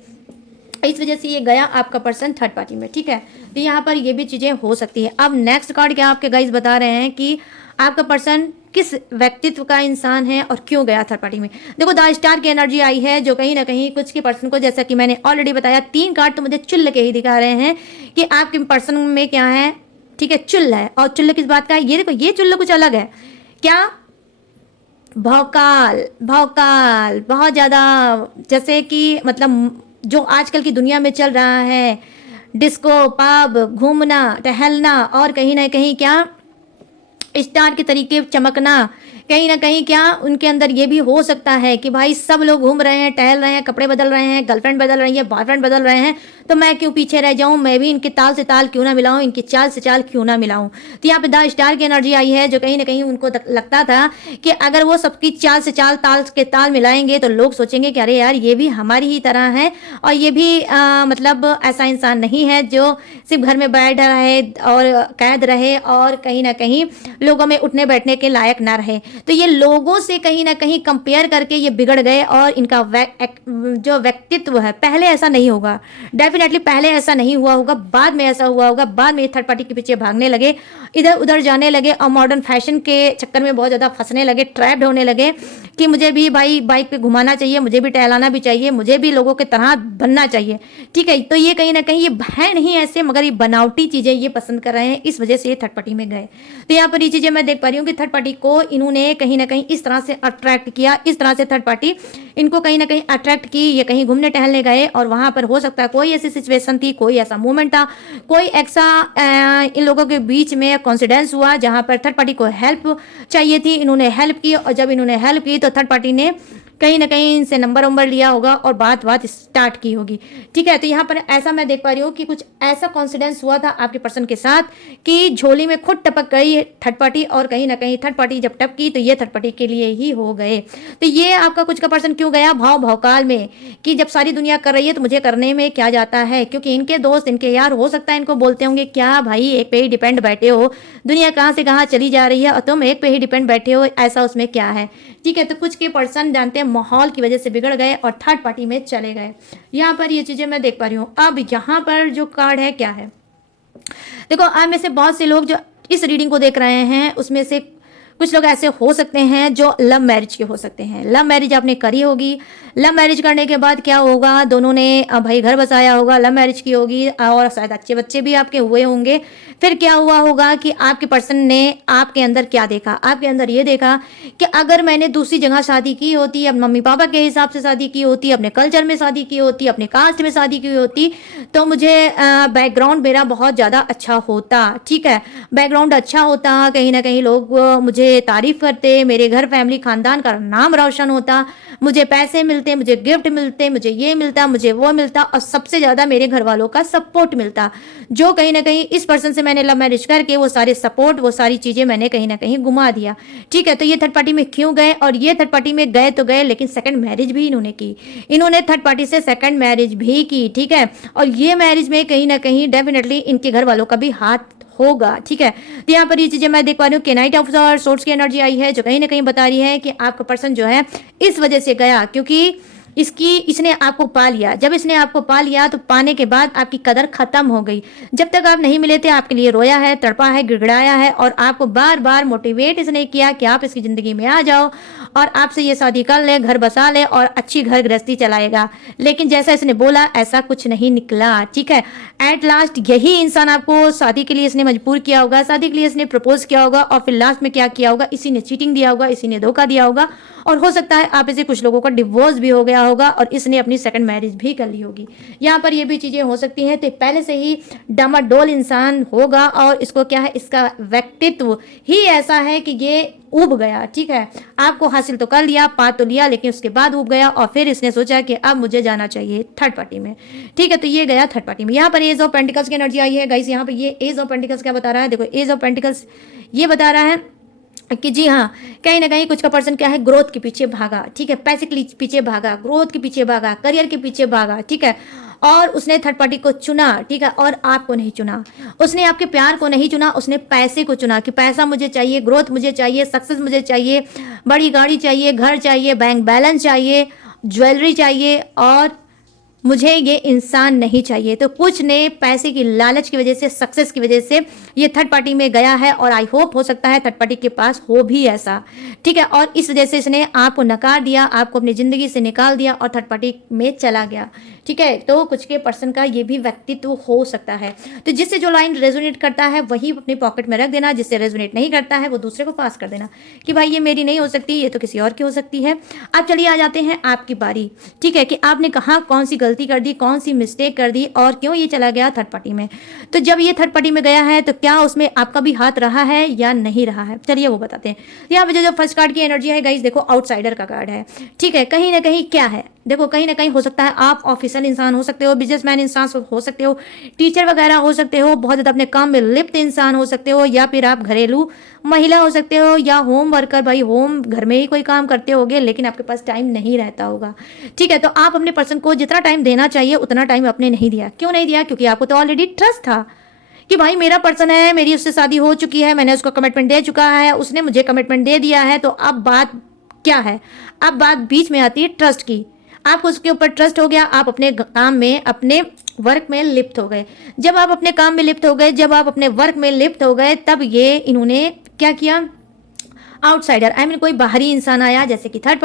इस वजह से ये गया आपका पर्सन थर्ड पार्टी में, ठीक है। तो यहाँ पर ये भी चीज़ें हो सकती है। अब नेक्स्ट कार्ड क्या आपके गाइस बता रहे हैं कि आपका पर्सन किस व्यक्तित्व का इंसान है और क्यों गया थर्ड पार्टी में। देखो द स्टार की एनर्जी आई है, जो कहीं ना कहीं कुछ के पर्सन को, जैसा कि मैंने ऑलरेडी बताया, 3 कार्ड तो मुझे चुल्ल के ही दिखा रहे हैं कि आपके पर्सन में क्या है, ठीक है, चुल्ल है। और चुल्ल किस बात का है, ये देखो ये चुल्ल कुछ अलग है, क्या, भौकाल। भौकाल बहुत ज़्यादा, जैसे कि मतलब जो आजकल की दुनिया में चल रहा है, डिस्को, पब, घूमना, टहलना और कहीं ना कहीं क्या, स्टार के तरीके चमकना, कहीं ना कहीं क्या उनके अंदर ये भी हो सकता है कि भाई सब लोग घूम रहे हैं, टहल रहे हैं, कपड़े बदल रहे हैं, गर्लफ्रेंड बदल रही है, बॉयफ्रेंड बदल रहे हैं, तो मैं क्यों पीछे रह जाऊं, मैं भी इनकी ताल से ताल क्यों ना मिलाऊं, इनकी चाल से चाल क्यों ना मिलाऊं। तो यहाँ पे द स्टार की एनर्जी आई है, जो कहीं ना कहीं उनको लगता था कि अगर वो सबकी चाल से चाल, ताल के ताल मिलाएंगे तो लोग सोचेंगे कि अरे यार ये भी हमारी ही तरह है और ये भी मतलब ऐसा इंसान नहीं है जो सिर्फ घर में बैठ रहे और कैद रहे और कहीं ना कहीं लोगों में उठने बैठने के लायक ना रहे। तो ये लोगों से कहीं ना कहीं कंपेयर करके ये बिगड़ गए और इनका जो व्यक्तित्व है, पहले ऐसा नहीं होगा, डेफिनेटली पहले ऐसा नहीं हुआ होगा, बाद में ऐसा हुआ होगा, बाद में थर्ड पार्टी के पीछे भागने लगे, इधर उधर जाने लगे और मॉडर्न फैशन के चक्कर में बहुत ज़्यादा फंसने लगे, ट्रैप्ड होने लगे कि मुझे भी भाई बाइक पे घुमाना चाहिए, मुझे भी टहलाना भी चाहिए, मुझे भी लोगों के तरह बनना चाहिए, ठीक है। तो ये कहीं ना कहीं ये है नहीं ऐसे, मगर ये बनावटी चीज़ें ये पसंद कर रहे हैं, इस वजह से ये थर्ड पार्टी में गए। तो यहाँ पर ये चीज़ें मैं देख पा रही हूँ कि थर्ड पार्टी को इन्होंने कहीं ना कहीं इस तरह से अट्रैक्ट किया, इस तरह से थर्ड पार्टी इनको कहीं ना कहीं अट्रैक्ट की। ये कहीं घूमने टहलने गए और वहां पर हो सकता है कोई ऐसी सिचुएशन थी, कोई ऐसा मोमेंट था, कोई ऐसा इन लोगों के बीच में कॉन्सिडेंस हुआ जहां पर थर्ड पार्टी को हेल्प चाहिए थी, इन्होंने हेल्प की और जब इन्होंने हेल्प की तो थर्ड पार्टी ने कहीं ना कहीं इनसे नंबर लिया होगा और बात स्टार्ट की होगी, ठीक है। तो यहाँ पर ऐसा मैं देख पा रही हूँ कि कुछ ऐसा कॉन्फिडेंस हुआ था आपके पर्सन के साथ कि झोली में खुद टपक गई थर्ड पार्टी और कहीं ना कहीं थर्ड पार्टी जब टपकी तो ये थर्ड पार्टी के लिए ही हो गए। तो ये आपका कुछ का पर्सन क्यों गया भौकाल में कि जब सारी दुनिया कर रही है तो मुझे करने में क्या जाता है, क्योंकि इनके दोस्त, इनके यार हो सकता है इनको बोलते होंगे क्या भाई एक पे ही डिपेंड बैठे हो, दुनिया कहाँ से कहाँ चली जा रही है और तुम एक पे ही डिपेंड बैठे हो, ऐसा उसमें क्या है, ठीक है। तो कुछ के पर्सन जानते हैं माहौल की वजह से बिगड़ गए और थर्ड पार्टी में चले गए। यहाँ पर ये चीजें मैं देख पा रही हूँ। अब यहाँ पर जो कार्ड है क्या है, देखो आप में से बहुत से लोग जो इस रीडिंग को देख रहे हैं उसमें से कुछ लोग ऐसे हो सकते हैं जो लव मैरिज के हो सकते हैं। लव मैरिज आपने करी होगी, लव मैरिज करने के बाद क्या होगा, दोनों ने भाई घर बसाया होगा, लव मैरिज की होगी और शायद अच्छे बच्चे भी आपके हुए होंगे। फिर क्या हुआ होगा कि आपके पर्सन ने आपके अंदर क्या देखा, आपके अंदर ये देखा कि अगर मैंने दूसरी जगह शादी की होती, अपने मम्मी पापा के हिसाब से शादी की होती, अपने कल्चर में शादी की होती, अपने कास्ट में शादी की होती, तो मुझे बैकग्राउंड मेरा बहुत ज़्यादा अच्छा होता, ठीक है, बैकग्राउंड अच्छा होता, कहीं ना कहीं लोग मुझे तारीफ करते, मेरे घर फैमिली खानदान का नाम रोशन होता, मुझे पैसे मिलते, मुझे गिफ्ट मिलते, मुझे ये मिलता, मुझे वो मिलता और सबसे ज़्यादा मेरे घर वालों का सपोर्ट मिलता, जो कहीं ना कहीं इस पर्सन से मैंने लव मैरिज करके वो सारे सपोर्ट, वो सारी चीज़ें मैंने कहीं ना कहीं घुमा दिया, ठीक है। तो ये थर्ड पार्टी में क्यों गए, और ये थर्ड पार्टी में गए तो गए लेकिन सेकंड मैरिज भी इन्होंने की, इन्होंने थर्ड पार्टी से सेकंड मैरिज भी की, ठीक है। और ये मैरिज में कहीं ना कहीं डेफिनेटली इनके घर वालों का भी हाथ होगा, ठीक है। तो यहाँ पर ये चीजें मैं देख पा रही हूँ कि नाइट ऑफ सोर्ट्स की एनर्जी आई है, जो कहीं ना कहीं बता रही है कि आपका पर्सन जो है इस वजह से गया क्योंकि इसने आपको पा लिया। जब इसने आपको पा लिया तो पाने के बाद आपकी कदर खत्म हो गई। जब तक आप नहीं मिले थे आपके लिए रोया है, तड़पा है, गिड़गिड़ाया है और आपको बार बार मोटिवेट इसने किया कि आप इसकी जिंदगी में आ जाओ और आपसे ये शादी कर ले, घर बसा ले और अच्छी घर गृहस्थी चलाएगा। लेकिन जैसा इसने बोला ऐसा कुछ नहीं निकला, ठीक है। एट लास्ट यही इंसान आपको शादी के लिए इसने मजबूर किया होगा, शादी के लिए इसने प्रपोज किया होगा और फिर लास्ट में क्या किया होगा, इसी ने चीटिंग दिया होगा, इसी ने धोखा दिया होगा और हो सकता है आप इसे कुछ लोगों का डिवोर्स भी हो गया होगा और इसने अपनी सेकंड मैरिज भी कर ली होगी। यहाँ पर ये भी चीजें हो सकती हैं। तो पहले से ही डामाडोल इंसान होगा और इसको क्या है, इसका व्यक्तित्व ही ऐसा है कि ये उब गया, ठीक है। आपको हासिल तो कर लिया, पा तो लिया, लेकिन उसके बाद उब गया और फिर इसने सोचा कि अब मुझे जाना चाहिए थर्ड पार्टी में, ठीक है। तो ये गया थर्ड पार्टी में। यहाँ पर एज ऑफ पेंटिकल्स की एनर्जी आई है गाइस। यहाँ पर ये एज ऑफ पेंटिकल्स क्या बता रहा है, देखो एज ऑफ पेंटिकल्स ये बता रहा है कि जी हाँ, कहीं ना कहीं कुछ का पर्सन क्या है, ग्रोथ के पीछे भागा, ठीक है, पैसे के पीछे भागा, ग्रोथ के पीछे भागा, करियर के पीछे भागा, ठीक है। और उसने थर्ड पार्टी को चुना, ठीक है, और आपको नहीं चुना, उसने आपके प्यार को नहीं चुना, उसने पैसे को चुना कि पैसा मुझे चाहिए, ग्रोथ मुझे चाहिए, सक्सेस मुझे चाहिए, बड़ी गाड़ी चाहिए, घर चाहिए, बैंक बैलेंस चाहिए, ज्वेलरी चाहिए और मुझे ये इंसान नहीं चाहिए। तो कुछ ने पैसे की लालच की वजह से, सक्सेस की वजह से ये थर्ड पार्टी में गया है और आई होप हो सकता है थर्ड पार्टी के पास हो भी ऐसा, ठीक है। और इस वजह से इसने आपको नकार दिया, आपको अपनी जिंदगी से निकाल दिया और थर्ड पार्टी में चला गया, ठीक है। तो कुछ के पर्सन का ये भी व्यक्तित्व हो सकता है। तो जिससे जो लाइन रेजोनेट करता है वही अपने पॉकेट में रख देना, जिससे रेजोनेट नहीं करता है वो दूसरे को पास कर देना कि भाई ये मेरी नहीं हो सकती, ये तो किसी और की हो सकती है। अब चलिए आ जाते हैं आपकी बारी, ठीक है, कि आपने कहाँ कौन सी गलती कर दी, कौन सी मिस्टेक कर दी और क्यों ये चला गया थर्ड पार्टी में। तो जब ये थर्ड पार्टी में गया है तो क्या उसमें आपका भी हाथ रहा है या नहीं रहा है, चलिए वो बताते हैं। यहाँ पे जो फर्स्ट कार्ड की एनर्जी है गाइस, देखो आउटसाइडर का कार्ड है, ठीक है। कहीं ना कहीं क्या है, देखो कहीं ना कहीं हो सकता है आप ऑफिशियल इंसान हो सकते हो, बिजनेसमैन इंसान हो सकते हो, टीचर वगैरह हो सकते हो, बहुत ज़्यादा अपने काम में लिप्त इंसान हो सकते हो, या फिर आप घरेलू महिला हो सकते हो, या होम वर्कर, भाई होम घर में ही कोई काम करते होगे लेकिन आपके पास टाइम नहीं रहता होगा, ठीक है। तो आप अपने पर्सन को जितना टाइम देना चाहिए उतना टाइम आपने नहीं दिया। क्यों नहीं दिया? क्योंकि आपको तो ऑलरेडी ट्रस्ट था कि भाई मेरा पर्सन है, मेरी उससे शादी हो चुकी है, मैंने उसको कमिटमेंट दे चुका है, उसने मुझे कमिटमेंट दे दिया है। तो अब बात क्या है? अब बात बीच में आती है ट्रस्ट की। आपको उसके ऊपर ट्रस्ट हो गया, आप अपने काम में, अपने वर्क में लिप्त हो गए। जब आप अपने काम में लिप्त हो गए, जब आप अपने वर्क में लिप्त हो गए, तब ये इन्होंने क्या किया, आउटसाइडर आई मीन कोई बाहरी इंसान आया, जैसे कि थर्ड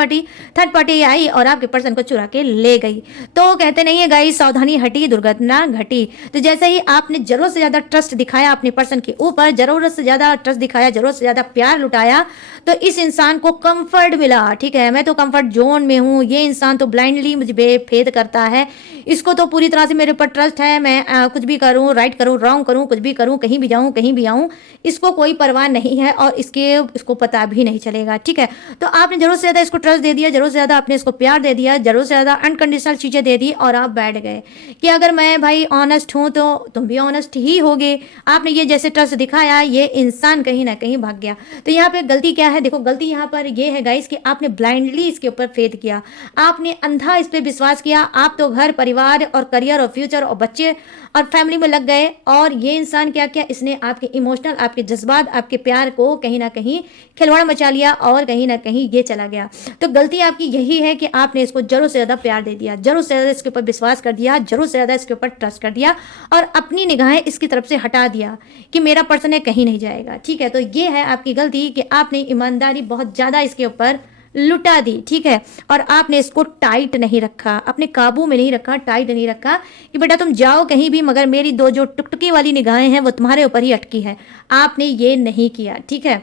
पार्टी आई और आपके पर्सन को चुरा के ले गई। तो कहते नहीं है गाइस, सावधानी हटी दुर्घटना घटी। तो जैसे ही आपने जरूरत से ज्यादा ट्रस्ट दिखाया अपने पर्सन के ऊपर, जरूरत से ज्यादा ट्रस्ट दिखाया, जरूरत से ज्यादा प्यार लुटाया, तो इस इंसान को कंफर्ट मिला, ठीक है। मैं तो कंफर्ट जोन में हूँ, ये इंसान तो ब्लाइंडली मुझे बेफेद करता है, इसको तो पूरी तरह से मेरे ऊपर ट्रस्ट है, मैं कुछ भी करूँ, राइट करूँ, रॉन्ग करूँ, कुछ भी करूँ, कहीं भी जाऊँ, कहीं भी आऊँ, इसको कोई परवाह नहीं है और इसको पता भी नहीं चलेगा, ठीक है। तो आपने जरूरत से ज्यादा इसको ट्रस्ट दे दिया, जरूरत से ज्यादा आपने इसको प्यार दे दिया, जरूरत से ज्यादा अनकंडीशनल चीजें दे दी और आप बैठ गए कि अगर मैं भाई ऑनेस्ट हूं तो तुम भी ऑनेस्ट ही होगे। आपने ये जैसे ट्रस्ट दिखाया, ये इंसान कहीं ना कहीं भाग गया। तो यहाँ पे गलती क्या है? देखो गलती यहाँ पर ये है गाइस कि आपने ब्लाइंडली इसके ऊपर फेथ किया, आपने अंधा इस पे विश्वास किया। आप तो घर परिवार और करियर और फ्यूचर और बच्चे और फैमिली में लग गए, और ये इंसान क्या किया, इसने आपके इमोशनल, आपके जज्बात, आपके प्यार को कहीं ना कहीं खिलवाड़ मचा लिया और कहीं ना कहीं ये चला गया। तो गलती आपकी यही है कि आपने इसको जरूर से ज्यादा प्यार दे दिया, जरूर से ज्यादा इसके ऊपर विश्वास कर दिया, जरूर से ज्यादा इसके ऊपर ट्रस्ट कर दिया और अपनी निगाहें इसकी तरफ से हटा दिया कि मेरा पर्सन है, कहीं नहीं जाएगा, ठीक है। तो ये है आपकी गलती कि आपने ईमानदारी बहुत ज्यादा इसके ऊपर लुटा दी, ठीक है। और आपने इसको टाइट नहीं रखा, अपने काबू में नहीं रखा, टाइट नहीं रखा कि बेटा तुम जाओ कहीं भी मगर मेरी दो जो टुकटुकी वाली निगाहें हैं वो तुम्हारे ऊपर ही अटकी है। आपने ये नहीं किया, ठीक है।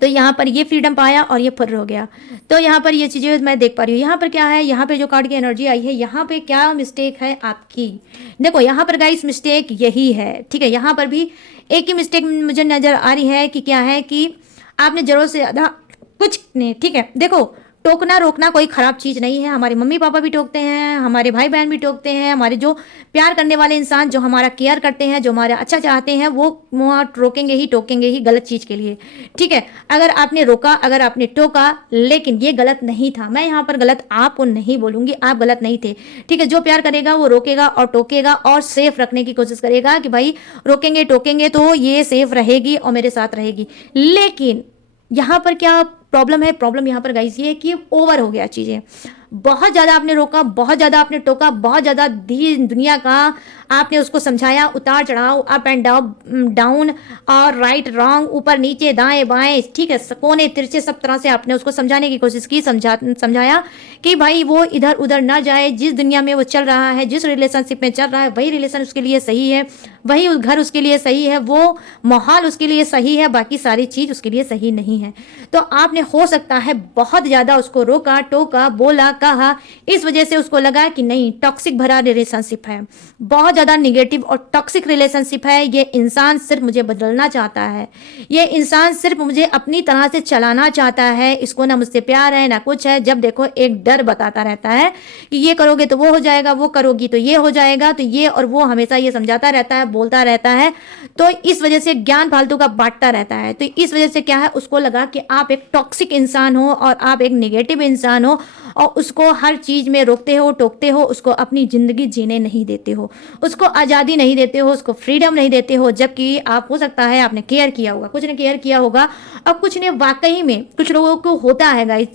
तो यहाँ पर ये फ्रीडम पाया और ये फुर्र हो गया। तो यहाँ पर ये चीज़ें मैं देख पा रही हूँ। यहाँ पर क्या है, यहाँ पे जो कार्ड की एनर्जी आई है, यहाँ पे क्या मिस्टेक है आपकी? देखो यहाँ पर गाइस मिस्टेक यही है, ठीक है। यहाँ पर भी एक ही मिस्टेक मुझे नजर आ रही है कि क्या है कि आपने जरूरत से ज़्यादा कुछ नहीं, ठीक है। देखो टोकना रोकना कोई खराब चीज नहीं है, हमारे मम्मी पापा भी टोकते हैं, हमारे भाई बहन भी टोकते हैं, हमारे जो प्यार करने वाले इंसान जो हमारा केयर करते हैं, जो हमारा अच्छा चाहते हैं, वो वहाँ रोकेंगे ही, टोकेंगे ही गलत चीज के लिए, ठीक है। अगर आपने रोका, अगर आपने टोका, लेकिन ये गलत नहीं था। मैं यहाँ पर गलत आपको नहीं बोलूंगी, आप गलत नहीं थे, ठीक है। जो प्यार करेगा वो रोकेगा और टोकेगा और सेफ रखने की कोशिश करेगा कि भाई रोकेंगे टोकेंगे तो ये सेफ रहेगी और मेरे साथ रहेगी। लेकिन यहाँ पर क्या प्रॉब्लम है? प्रॉब्लम यहाँ पर गाइस ये है कि ओवर हो गया चीजें, बहुत ज्यादा आपने रोका, बहुत ज्यादा आपने टोका, बहुत ज्यादा दुनिया का आपने उसको समझाया, उतार चढ़ाव, अप एंड डाउन और राइट रॉन्ग, ऊपर नीचे दाएं बाएं, ठीक है, कोने तिरछे, सब तरह से आपने उसको समझाने की कोशिश की, समझाया कि भाई वो इधर उधर ना जाए, जिस दुनिया में वो चल रहा है, जिस रिलेशनशिप में चल रहा है वही रिलेशन उसके लिए सही है, वही घर उसके लिए सही है, वो माहौल उसके लिए सही है, बाकी सारी चीज उसके लिए सही नहीं है। तो आपने हो सकता है बहुत ज्यादा उसको रोका, टोका, बोला, कहा, इस वजह से उसको लगा कि नहीं टॉक्सिक भरा रिलेशनशिप है, बहुत ज्यादा निगेटिव और टॉक्सिक रिलेशनशिप है, ये इंसान सिर्फ मुझे बदलना चाहता है, ये इंसान सिर्फ मुझे अपनी तरह से चलाना चाहता है, इसको ना मुझसे प्यार है ना कुछ है। जब देखो एक डर बताता रहता है कि ये करोगे तो वो हो जाएगा, वो करोगी तो ये हो जाएगा, तो ये और वो हमेशा ये समझाता रहता है, बोलता रहता है। तो इस वजह से ज्ञान फालतू का बांटता रहता है। तो इस वजह से क्या है, उसको लगा कि आप एक टॉक्सिक इंसान हो और आप एक निगेटिव इंसान हो और उसको हर चीज़ में रोकते हो, टोकते हो, उसको अपनी ज़िंदगी जीने नहीं देते हो, उसको आज़ादी नहीं देते हो, उसको फ्रीडम नहीं देते हो। जबकि आप, हो सकता है आपने केयर किया होगा, कुछ ने केयर किया होगा और कुछ ने वाकई में, कुछ लोगों को होता है गाइस,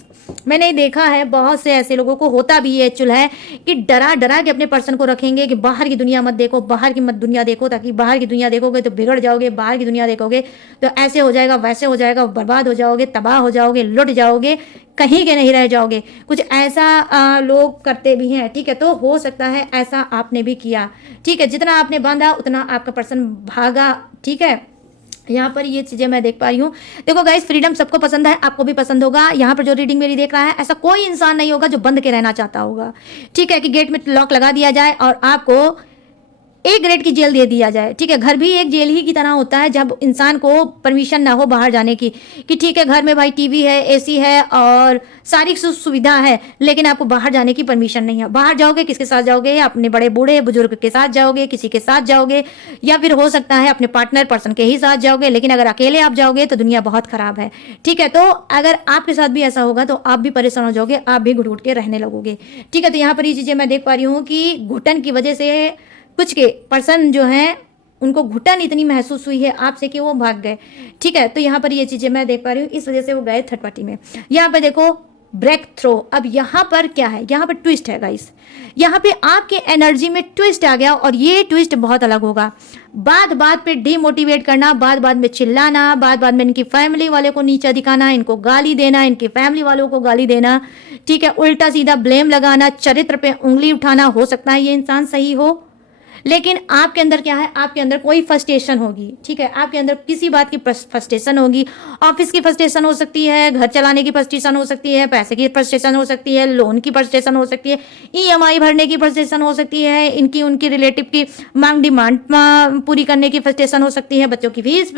मैंने देखा है बहुत से ऐसे लोगों को होता भी है चुल है कि डरा डरा के अपने पर्सन को रखेंगे कि बाहर की दुनिया मत देखो, बाहर की मत दुनिया देखो, ताकि बाहर की दुनिया देखोगे तो बिगड़ जाओगे, बाहर की दुनिया देखोगे तो ऐसे हो जाएगा, वैसे हो जाएगा, बर्बाद हो जाओगे, तबाह हो जाओगे, लुट जाओगे, कहीं के नहीं रह जाओगे। कुछ ऐसा लोग करते भी हैं, ठीक है। तो हो सकता है ऐसा आपने भी किया, ठीक है। जितना आपने बांधा उतना आपका पर्सन भागा, ठीक है। यहाँ पर ये चीज़ें मैं देख पा रही हूँ। देखो गाइस, फ्रीडम सबको पसंद है, आपको भी पसंद होगा। यहाँ पर जो रीडिंग मेरी देख रहा है, ऐसा कोई इंसान नहीं होगा जो बंद के रहना चाहता होगा, ठीक है, कि गेट में लॉक लगा दिया जाए और आपको एक ग्रेड की जेल दे दिया जाए, ठीक है। घर भी एक जेल ही की तरह होता है जब इंसान को परमिशन ना हो बाहर जाने की, कि ठीक है घर में भाई टीवी है, एसी है और सारी सुविधा है, लेकिन आपको बाहर जाने की परमिशन नहीं है। बाहर जाओगे किसके साथ जाओगे? अपने बड़े बूढ़े बुजुर्ग के साथ जाओगे, किसी के साथ जाओगे, या फिर हो सकता है अपने पार्टनर पर्सन के ही साथ जाओगे। लेकिन अगर अकेले आप जाओगे तो दुनिया बहुत खराब है, ठीक है। तो अगर आपके साथ भी ऐसा होगा तो आप भी परेशान हो जाओगे, आप भी घुट घुट के रहने लगोगे, ठीक है। तो यहाँ पर ये चीज़ें मैं देख पा रही हूँ कि घुटन की वजह से कुछ के पर्सन जो हैं उनको घुटन इतनी महसूस हुई है आपसे कि वो भाग गए, ठीक है। तो यहाँ पर ये चीज़ें मैं देख पा रही हूँ, इस वजह से वो गए थर्ड पार्टी में। यहाँ पर देखो ब्रेक थ्रो, अब यहाँ पर क्या है, यहाँ पर ट्विस्ट है गाइस, यहाँ पे आपके एनर्जी में ट्विस्ट आ गया और ये ट्विस्ट बहुत अलग होगा। बात बात पे डिमोटिवेट करना, बात बात में चिल्लाना, बात बात में इनकी फैमिली वाले को नीचा दिखाना, इनको गाली देना, इनकी फैमिली वालों को गाली देना, ठीक है, उल्टा सीधा ब्लेम लगाना, चरित्र पे उंगली उठाना। हो सकता है ये इंसान सही हो, लेकिन आपके अंदर क्या है, आपके अंदर कोई फ्रस्ट्रेशन होगी, ठीक है। आपके अंदर किसी बात की फ्रस्ट्रेशन होगी, ऑफिस की फ्रस्ट्रेशन हो सकती है, घर चलाने की फ्रस्ट्रेशन हो सकती है, पैसे की फ्रस्ट्रेशन हो सकती है, लोन की फ्रस्ट्रेशन हो सकती है, ईएमआई भरने की फ्रस्ट्रेशन हो सकती है, इनकी उनकी रिलेटिव की मांग डिमांड पूरी करने की फ्रस्ट्रेशन हो सकती है, बच्चों की फीस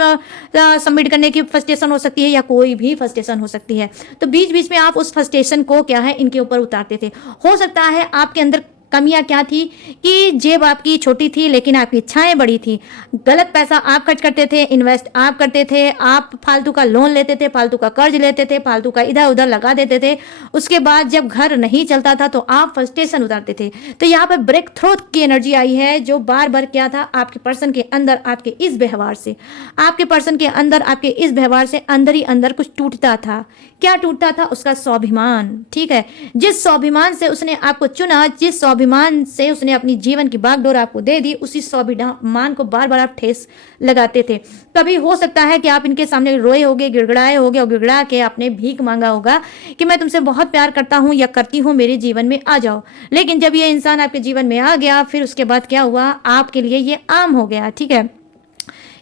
सबमिट करने की फ्रस्ट्रेशन हो सकती है, या कोई भी फ्रस्ट्रेशन हो सकती है। तो बीच बीच में आप उस फ्रस्ट्रेशन को क्या है इनके ऊपर उतारते थे। हो सकता है आपके अंदर कमियां क्या थी कि जेब आपकी छोटी थी लेकिन आपकी इच्छाएं बड़ी थी, गलत पैसा आप खर्च करते थे, इन्वेस्ट आप करते थे, आप फालतू का लोन लेते थे, फालतू का कर्ज लेते थे, फालतू का इधर उधर लगा देते थे। उसके बाद जब घर नहीं चलता था तो आप फ्रस्ट्रेशन उतारते थे। तो यहाँ पर ब्रेक थ्रू की एनर्जी आई है, जो बार बार क्या था आपके पर्सन के अंदर, आपके इस व्यवहार से, आपके पर्सन के अंदर, आपके इस व्यवहार से अंदर ही अंदर कुछ टूटता था। क्या टूटता था? उसका स्वाभिमान, ठीक है। जिस स्वाभिमान से उसने आपको चुना, जिस स्वाभिमान से उसने अपनी जीवन की बागडोर आपको दे दी, उसी स्वाभिमान को बार बार आप ठेस लगाते थे। कभी हो सकता है कि आप इनके सामने रोए होगे, गिड़गिड़ाए होगे और गिड़गिड़ा के आपने भीख मांगा होगा कि मैं तुमसे बहुत प्यार करता हूं या करती हूं, मेरे जीवन में आ जाओ। लेकिन जब ये इंसान आपके जीवन में आ गया, फिर उसके बाद क्या हुआ, आपके लिए ये आम हो गया, ठीक है,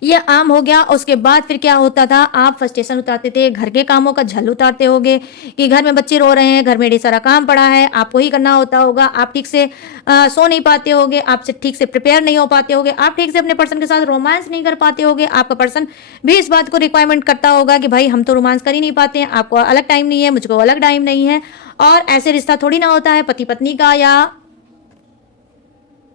ये आम हो गया। उसके बाद फिर क्या होता था, आप फ्रस्ट्रेशन उतारते थे, घर के कामों का झल उतारते होगे कि घर में बच्चे रो रहे हैं, घर में ढेर सारा काम पड़ा है, आपको ही करना होता होगा, आप ठीक से सो नहीं पाते होगे, आपसे ठीक से प्रिपेयर नहीं हो पाते होगे, आप ठीक से अपने पर्सन के साथ रोमांस नहीं कर पाते होगे। आपका पर्सन भी इस बात को रिक्वायरमेंट करता होगा कि भाई हम तो रोमांस कर ही नहीं पाते हैं, आपको अलग टाइम नहीं है, मुझको अलग टाइम नहीं है। और ऐसे रिश्ता थोड़ी ना होता है पति पत्नी का या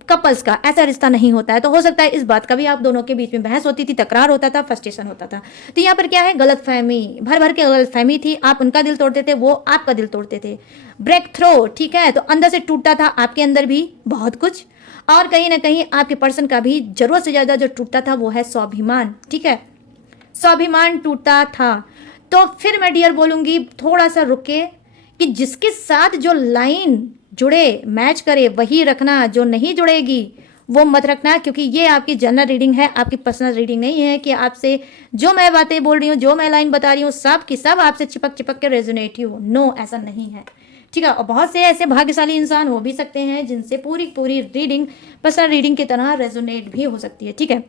कपल्स का, ऐसा रिश्ता नहीं होता है। तो हो सकता है इस बात का भी आप दोनों के बीच में बहस होती थी, तकरार होता था, फ्रस्ट्रेशन होता था। तो यहाँ पर क्या है, गलतफहमी, भर भर के गलतफहमी थी, आप उनका दिल तोड़ते थे, वो आपका दिल तोड़ते थे। ब्रेक थ्रो, ठीक है। तो अंदर से टूटता था आपके अंदर भी बहुत कुछ, और कहीं ना कहीं आपके पर्सन का भी जरूरत से ज्यादा जो टूटता था वो है स्वाभिमान, ठीक है, स्वाभिमान टूटता था। तो फिर मैं डियर बोलूंगी थोड़ा सा रुके कि जिसके साथ जो लाइन जुड़े, मैच करे, वही रखना, जो नहीं जुड़ेगी वो मत रखना, क्योंकि ये आपकी जनरल रीडिंग है, आपकी पर्सनल रीडिंग नहीं है कि आपसे जो मैं बातें बोल रही हूँ, जो मैं लाइन बता रही हूँ, सब की सब आपसे चिपक चिपक के रेजोनेट ही हो। नो, ऐसा नहीं है, ठीक है। और बहुत से ऐसे भाग्यशाली इंसान हो भी सकते हैं जिनसे पूरी पूरी रीडिंग पर्सनल रीडिंग की तरह रेजोनेट भी हो सकती है, ठीक है।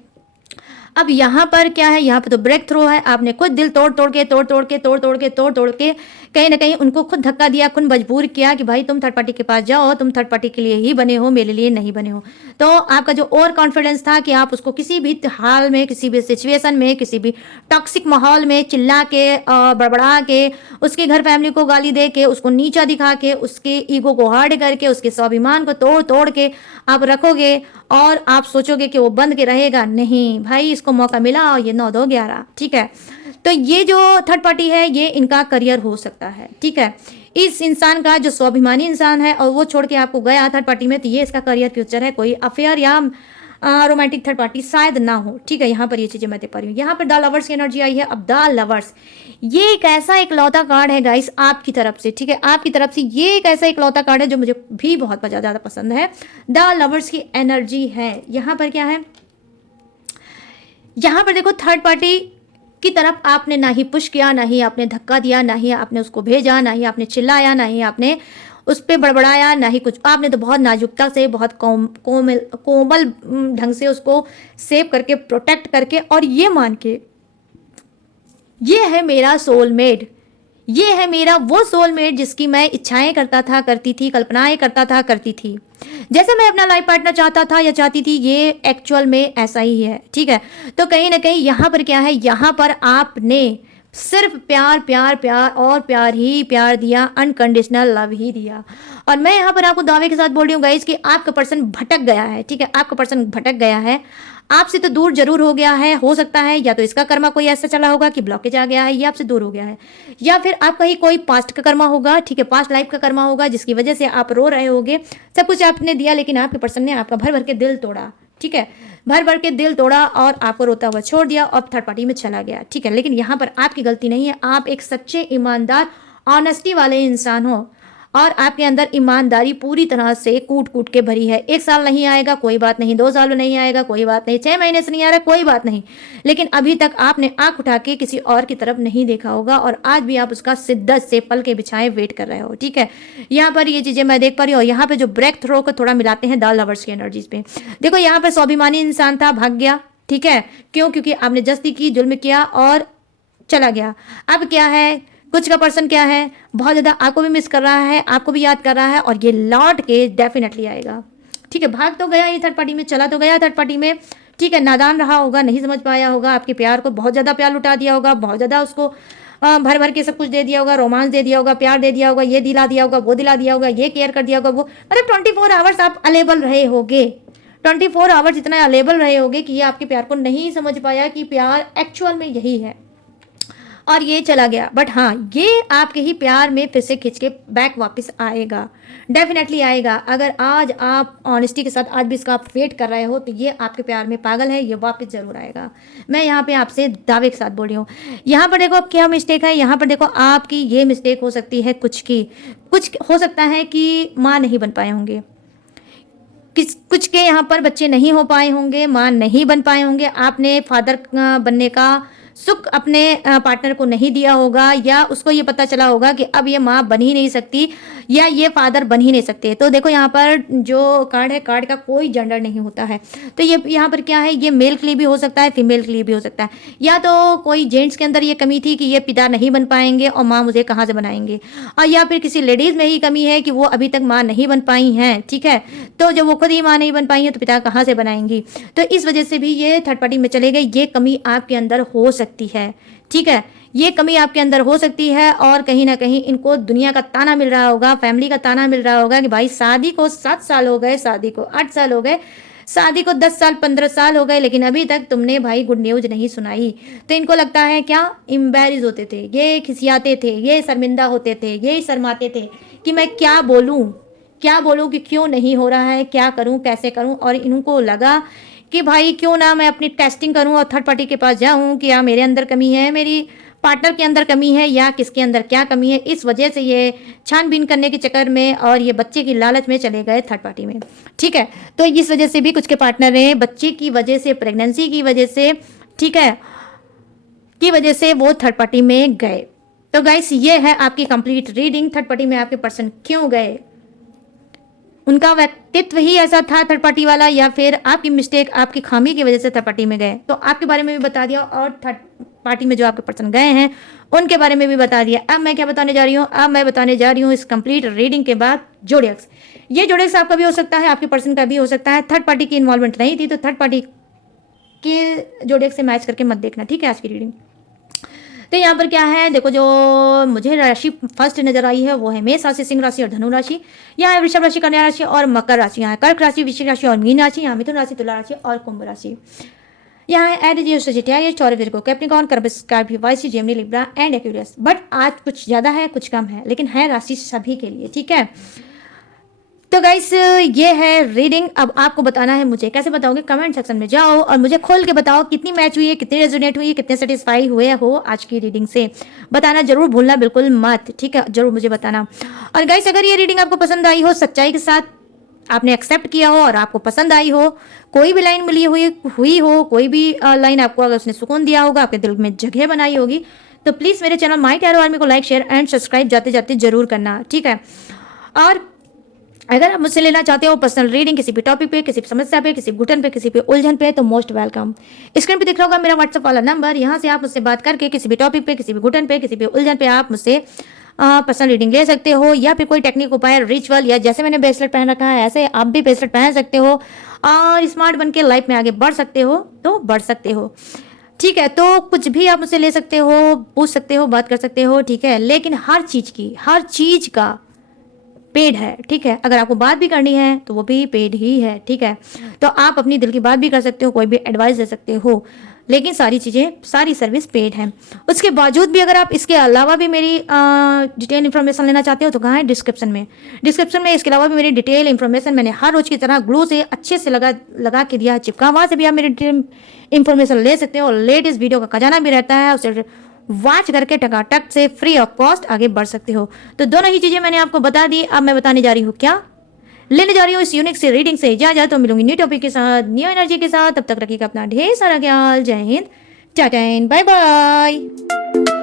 अब यहाँ पर क्या है, यहाँ पर तो ब्रेक थ्रू है, आपने खुद दिल तोड़ तोड़ के कहीं ना कहीं उनको खुद धक्का दिया, खुद मजबूर किया कि भाई तुम थर्ड पार्टी के पास जाओ, तुम थर्ड पार्टी के लिए ही बने हो, मेरे लिए नहीं बने हो। तो आपका जो ओवर कॉन्फिडेंस था कि आप उसको किसी भी हाल में, किसी भी सिचुएशन में, किसी भी टॉक्सिक माहौल में चिल्ला के, बड़बड़ा के, उसके घर फैमिली को गाली दे के, उसको नीचा दिखा के, उसके ईगो को हार्ड करके, उसके स्वाभिमान को तोड़ तोड़ के आप रखोगे और आप सोचोगे कि वो बंद के रहेगा। नहीं भाई, इसको मौका मिला और ये 9-2-11, ठीक है। तो ये जो थर्ड पार्टी है ये इनका करियर हो सकता है, ठीक है, इस इंसान का जो स्वाभिमानी इंसान है और वो छोड़ के आपको गया थर्ड पार्टी में, तो ये इसका करियर फ्यूचर है। कोई अफेयर या रोमांटिक थर्ड पार्टी शायद ना हो, ठीक है। यहाँ पर ये चीजें मैं देख पा रही हूँ। यहाँ पर द लवर्स की एनर्जी आई है। अब द लवर्स, ये एक ऐसा इकलौता कार्ड है गाइस आपकी तरफ से, ठीक है, आपकी तरफ से ये एक ऐसा इकलौता कार्ड है जो मुझे भी बहुत ज्यादा पसंद है। द लवर्स की एनर्जी है। यहाँ पर क्या है, यहाँ पर देखो थर्ड पार्टी की तरफ आपने ना ही पुश किया, ना ही आपने धक्का दिया, ना ही आपने उसको भेजा, ना ही आपने चिल्लाया, ना ही आपने उस पर बड़बड़ाया, ना ही कुछ। आपने तो बहुत नाजुकता से, बहुत कोमल ढंग से उसको सेव करके, प्रोटेक्ट करके, और ये मान के ये है मेरा सोलमेट, ये है मेरा वो सोलमेट जिसकी मैं इच्छाएं करता था, करती थी, कल्पनाएं करता था, करती थी, जैसे मैं अपना लाइफ पार्टनर चाहता था या चाहती थी, ये एक्चुअल में ऐसा ही है, ठीक है। तो कहीं ना कहीं यहाँ पर क्या है, यहाँ पर आपने सिर्फ प्यार प्यार प्यार और प्यार ही प्यार दिया, अनकंडीशनल लव ही दिया। और मैं यहाँ पर आपको दावे के साथ बोल रही हूँ गाइस कि आपका पर्सन भटक गया है, ठीक है, आपका पर्सन भटक गया है, आपसे तो दूर जरूर हो गया है। हो सकता है या तो इसका कर्मा कोई ऐसा चला होगा कि ब्लॉकेज आ गया है, ये आपसे दूर हो गया है, या फिर आपका ही कोई पास्ट का कर्मा होगा, ठीक है, पास्ट लाइफ का कर्मा होगा, जिसकी वजह से आप रो रहे होगे। सब कुछ आपने दिया, लेकिन आपके पर्सन ने आपका भर भर के दिल तोड़ा, ठीक है, भर भर के दिल तोड़ा और आपको रोता हुआ छोड़ दिया और थर्ड पार्टी में चला गया, ठीक है। लेकिन यहाँ पर आपकी गलती नहीं है, आप एक सच्चे, ईमानदार, ऑनेस्टी वाले इंसान हो और आपके अंदर ईमानदारी पूरी तरह से कूट कूट के भरी है। 1 साल नहीं आएगा कोई बात नहीं, 2 साल में नहीं आएगा कोई बात नहीं, 6 महीने से नहीं आ रहा कोई बात नहीं, लेकिन अभी तक आपने आंख उठा के किसी और की तरफ नहीं देखा होगा और आज भी आप उसका शिद्दत से पल के बिछाए वेट कर रहे हो, ठीक है। यहाँ पर ये चीजें मैं देख पा रही हूँ। यहाँ पे जो ब्रेक थ्रो को थोड़ा मिलाते हैं द लवर्स की एनर्जीज पे, देखो यहाँ पर स्वाभिमानी इंसान था, भाग गया, ठीक है, क्यों, क्योंकि आपने जस्ती की, जुल्म किया और चला गया। अब क्या है, कुछ का पर्सन क्या है, बहुत ज़्यादा आपको भी मिस कर रहा है, आपको भी याद कर रहा है और ये लौट के डेफिनेटली आएगा, ठीक है। भाग तो गया ये थर्ड पार्टी में, चला तो गया थर्ड पार्टी में, ठीक है, नादान रहा होगा, नहीं समझ पाया होगा, आपके प्यार को बहुत ज़्यादा प्यार लुटा दिया होगा, बहुत ज़्यादा उसको भर भर के सब कुछ दे दिया होगा, रोमांस दे दिया होगा, प्यार दे दिया होगा, ये दिला दिया होगा, वो दिला दिया होगा, ये केयर कर दिया होगा, वो मतलब 24 आवर्स आप अवेलेबल रहे होगे, 24 आवर्स इतना अवेलेबल रहे होगे कि ये आपके प्यार को नहीं समझ पाया कि प्यार एक्चुअल में यही है और ये चला गया। बट हाँ, ये आपके ही प्यार में फिर से खिंच के बैक वापस आएगा, डेफिनेटली आएगा। अगर आज आप ऑनेस्टी के साथ आज भी इसका आप वेट कर रहे हो तो ये आपके प्यार में पागल है, ये वापस जरूर आएगा। मैं यहाँ पे आपसे दावे के साथ बोल रही हूँ। यहाँ पर देखो अब क्या मिस्टेक है, यहाँ पर देखो आपकी ये मिस्टेक हो सकती है कुछ हो सकता है कि माँ नहीं बन पाए होंगे, कुछ के यहाँ पर बच्चे नहीं हो पाए होंगे, माँ नहीं बन पाए होंगे, आपने फादर बनने का सुख अपने पार्टनर को नहीं दिया होगा, या उसको ये पता चला होगा कि अब ये माँ बन ही नहीं सकती या ये फादर बन ही नहीं सकते। तो देखो यहाँ पर जो कार्ड है, कार्ड का कोई जेंडर नहीं होता है, तो ये यहाँ पर क्या है, ये मेल के लिए भी हो सकता है, फीमेल के लिए भी हो सकता है, या तो कोई जेंट्स के अंदर ये कमी थी कि ये पिता नहीं बन पाएंगे और माँ मुझे कहाँ से बनाएंगे, और या फिर किसी लेडीज में ही कमी है कि वो अभी तक माँ नहीं बन पाई हैं, ठीक है। तो जब वो खुद ही माँ नहीं बन पाई है तो पिता कहाँ से बनाएंगी, तो इस वजह से भी ये थर्ड पार्टी में चले गए। ये कमी आपके अंदर हो सकती है, ठीक है, ये कमी आपके अंदर हो सकती है और कहीं ना कहीं इनको दुनिया का ताना मिल रहा होगा, फैमिली का ताना मिल रहा होगा कि भाई शादी को 7 साल हो गए, शादी को 8 साल हो गए, शादी को 10 साल 15 साल हो गए, लेकिन अभी तक तुमने भाई गुड न्यूज नहीं सुनाई। तो इनको लगता है क्या, एम्बैरेस होते थे, ये खिसियाते थे, ये शर्मिंदा होते थे, ये शर्माते थे कि मैं क्या बोलूं कि क्यों नहीं हो रहा है, क्या करूं, कैसे करूं। और इनको लगा कि भाई क्यों ना मैं अपनी टेस्टिंग करूं और थर्ड पार्टी के पास जाऊं कि या मेरे अंदर कमी है, मेरी पार्टनर के अंदर कमी है, या किसके अंदर क्या कमी है। इस वजह से ये छानबीन करने के चक्कर में और ये बच्चे की लालच में चले गए थर्ड पार्टी में, ठीक है। तो इस वजह से भी कुछ के पार्टनर ने बच्चे की वजह से, प्रेगनेंसी की वजह से, ठीक है, की वजह से वो थर्ड पार्टी में गए। तो गाइस ये है आपकी कंप्लीट रीडिंग, थर्ड पार्टी में आपके पर्सन क्यों गए, उनका व्यक्तित्व ही ऐसा था थर्ड पार्टी वाला, या फिर आपकी मिस्टेक, आपकी खामी की वजह से थर्ड पार्टी में गए। तो आपके बारे में भी बता दिया और थर्ड पार्टी में जो आपके पर्सन गए हैं उनके बारे में भी बता दिया। अब मैं क्या बताने जा रही हूँ, अब मैं बताने जा रही हूँ इस कंप्लीट रीडिंग के बाद जोडिएक्स। ये जोडिएक्स आपका भी हो सकता है, आपके पर्सन का भी हो सकता है। थर्ड पार्टी की इन्वॉल्वमेंट नहीं थी तो थर्ड पार्टी के जोडिएक्स से मैच करके मत देखना, ठीक है, आज की रीडिंग। तो यहाँ पर क्या है, देखो जो मुझे राशि फर्स्ट नजर आई है वो है मेष राशि, सिंह राशि और धनु राशि। यहाँ है वृषभ राशि, कन्या राशि और मकर राशि। यहाँ है कर्क राशि, वृश्चिक राशि और मीन राशि। यहाँ मिथुन राशि, तुला राशि और कुंभ राशि। यहाँ है एडिजियो सजिटेरियस, टॉरस, विर्गो, कैप्रिकॉर्न, कर्बस, स्कॉर्पियो, वाइसी, Gemini, Libra and Aquarius. But आज कुछ ज़्यादा है कुछ कम है, लेकिन है राशि सभी के लिए, ठीक है। तो गाइस ये है रीडिंग। अब आपको बताना है मुझे, कैसे बताओगे? कमेंट सेक्शन में जाओ और मुझे खोल के बताओ कितनी मैच हुई है, कितनी रेजोनेट हुई है, कितने सेटिस्फाई हुए हो आज की रीडिंग से। बताना जरूर भूलना बिल्कुल मत, ठीक है, जरूर मुझे बताना। और गाइस अगर ये रीडिंग आपको पसंद आई हो, सच्चाई के साथ आपने एक्सेप्ट किया हो और आपको पसंद आई हो, कोई भी लाइन मिली हुई हो, कोई भी लाइन आपको अगर उसने सुकून दिया होगा, आपके दिल में जगह बनाई होगी, तो प्लीज़ मेरे चैनल माय टैरो आर्मी को लाइक, शेयर एंड सब्सक्राइब जाते जाते जरूर करना, ठीक है। और अगर आप मुझसे लेना चाहते हो पर्सनल रीडिंग किसी भी टॉपिक पे, किसी भी समस्या पे, किसी घुटन पे, किसी भी उलझन पे, तो मोस्ट वेलकम। स्क्रीन पे दिख रहा होगा मेरा व्हाट्सएप वाला नंबर, यहाँ से आप मुझसे बात करके किसी भी टॉपिक पे, किसी भी घुटन पे, किसी भी उलझन पे आप मुझसे पर्सनल रीडिंग ले सकते हो, या फिर कोई टेक्निक, उपाय, रिचुअल, या जैसे मैंने ब्रेसलेट पहन रखा है ऐसे आप भी ब्रेसलेट पहन सकते हो और स्मार्ट बन के लाइफ में आगे बढ़ सकते हो, तो बढ़ सकते हो, ठीक है। तो कुछ भी आप मुझसे ले सकते हो, पूछ सकते हो, बात कर सकते हो, ठीक है। लेकिन हर चीज का पेड है, ठीक है। अगर आपको बात भी करनी है तो वो भी पेड ही है, ठीक है। तो आप अपनी दिल की बात भी कर सकते हो, कोई भी एडवाइस दे सकते हो, लेकिन सारी चीज़ें, सारी सर्विस पेड है। उसके बावजूद भी अगर आप इसके अलावा भी मेरी डिटेल इन्फॉर्मेशन लेना चाहते हो तो कहाँ है? डिस्क्रिप्शन में इसके अलावा भी मेरी डिटेल इन्फॉर्मेशन मैंने हर रोज की तरह ग्लू से अच्छे से लगा के दिया है, चिपका, वहाँ से भी आप मेरी डिटेल इन्फॉर्मेशन ले सकते हो। और लेटेस्ट वीडियो का खजाना भी रहता है, उसे वॉच करके टकाटक से फ्री ऑफ कॉस्ट आगे बढ़ सकते हो। तो दोनों ही चीजें मैंने आपको बता दी। अब मैं बताने जा रही हूँ क्या लेने जा रही हूँ इस यूनिक से रीडिंग से इजाजत। तो मिलूंगी न्यू टॉपिक के साथ, न्यू एनर्जी के साथ। तब तक रखिएगा अपना ढेर सारा ख्याल। जय हिंद, टाटा, बाय बाय।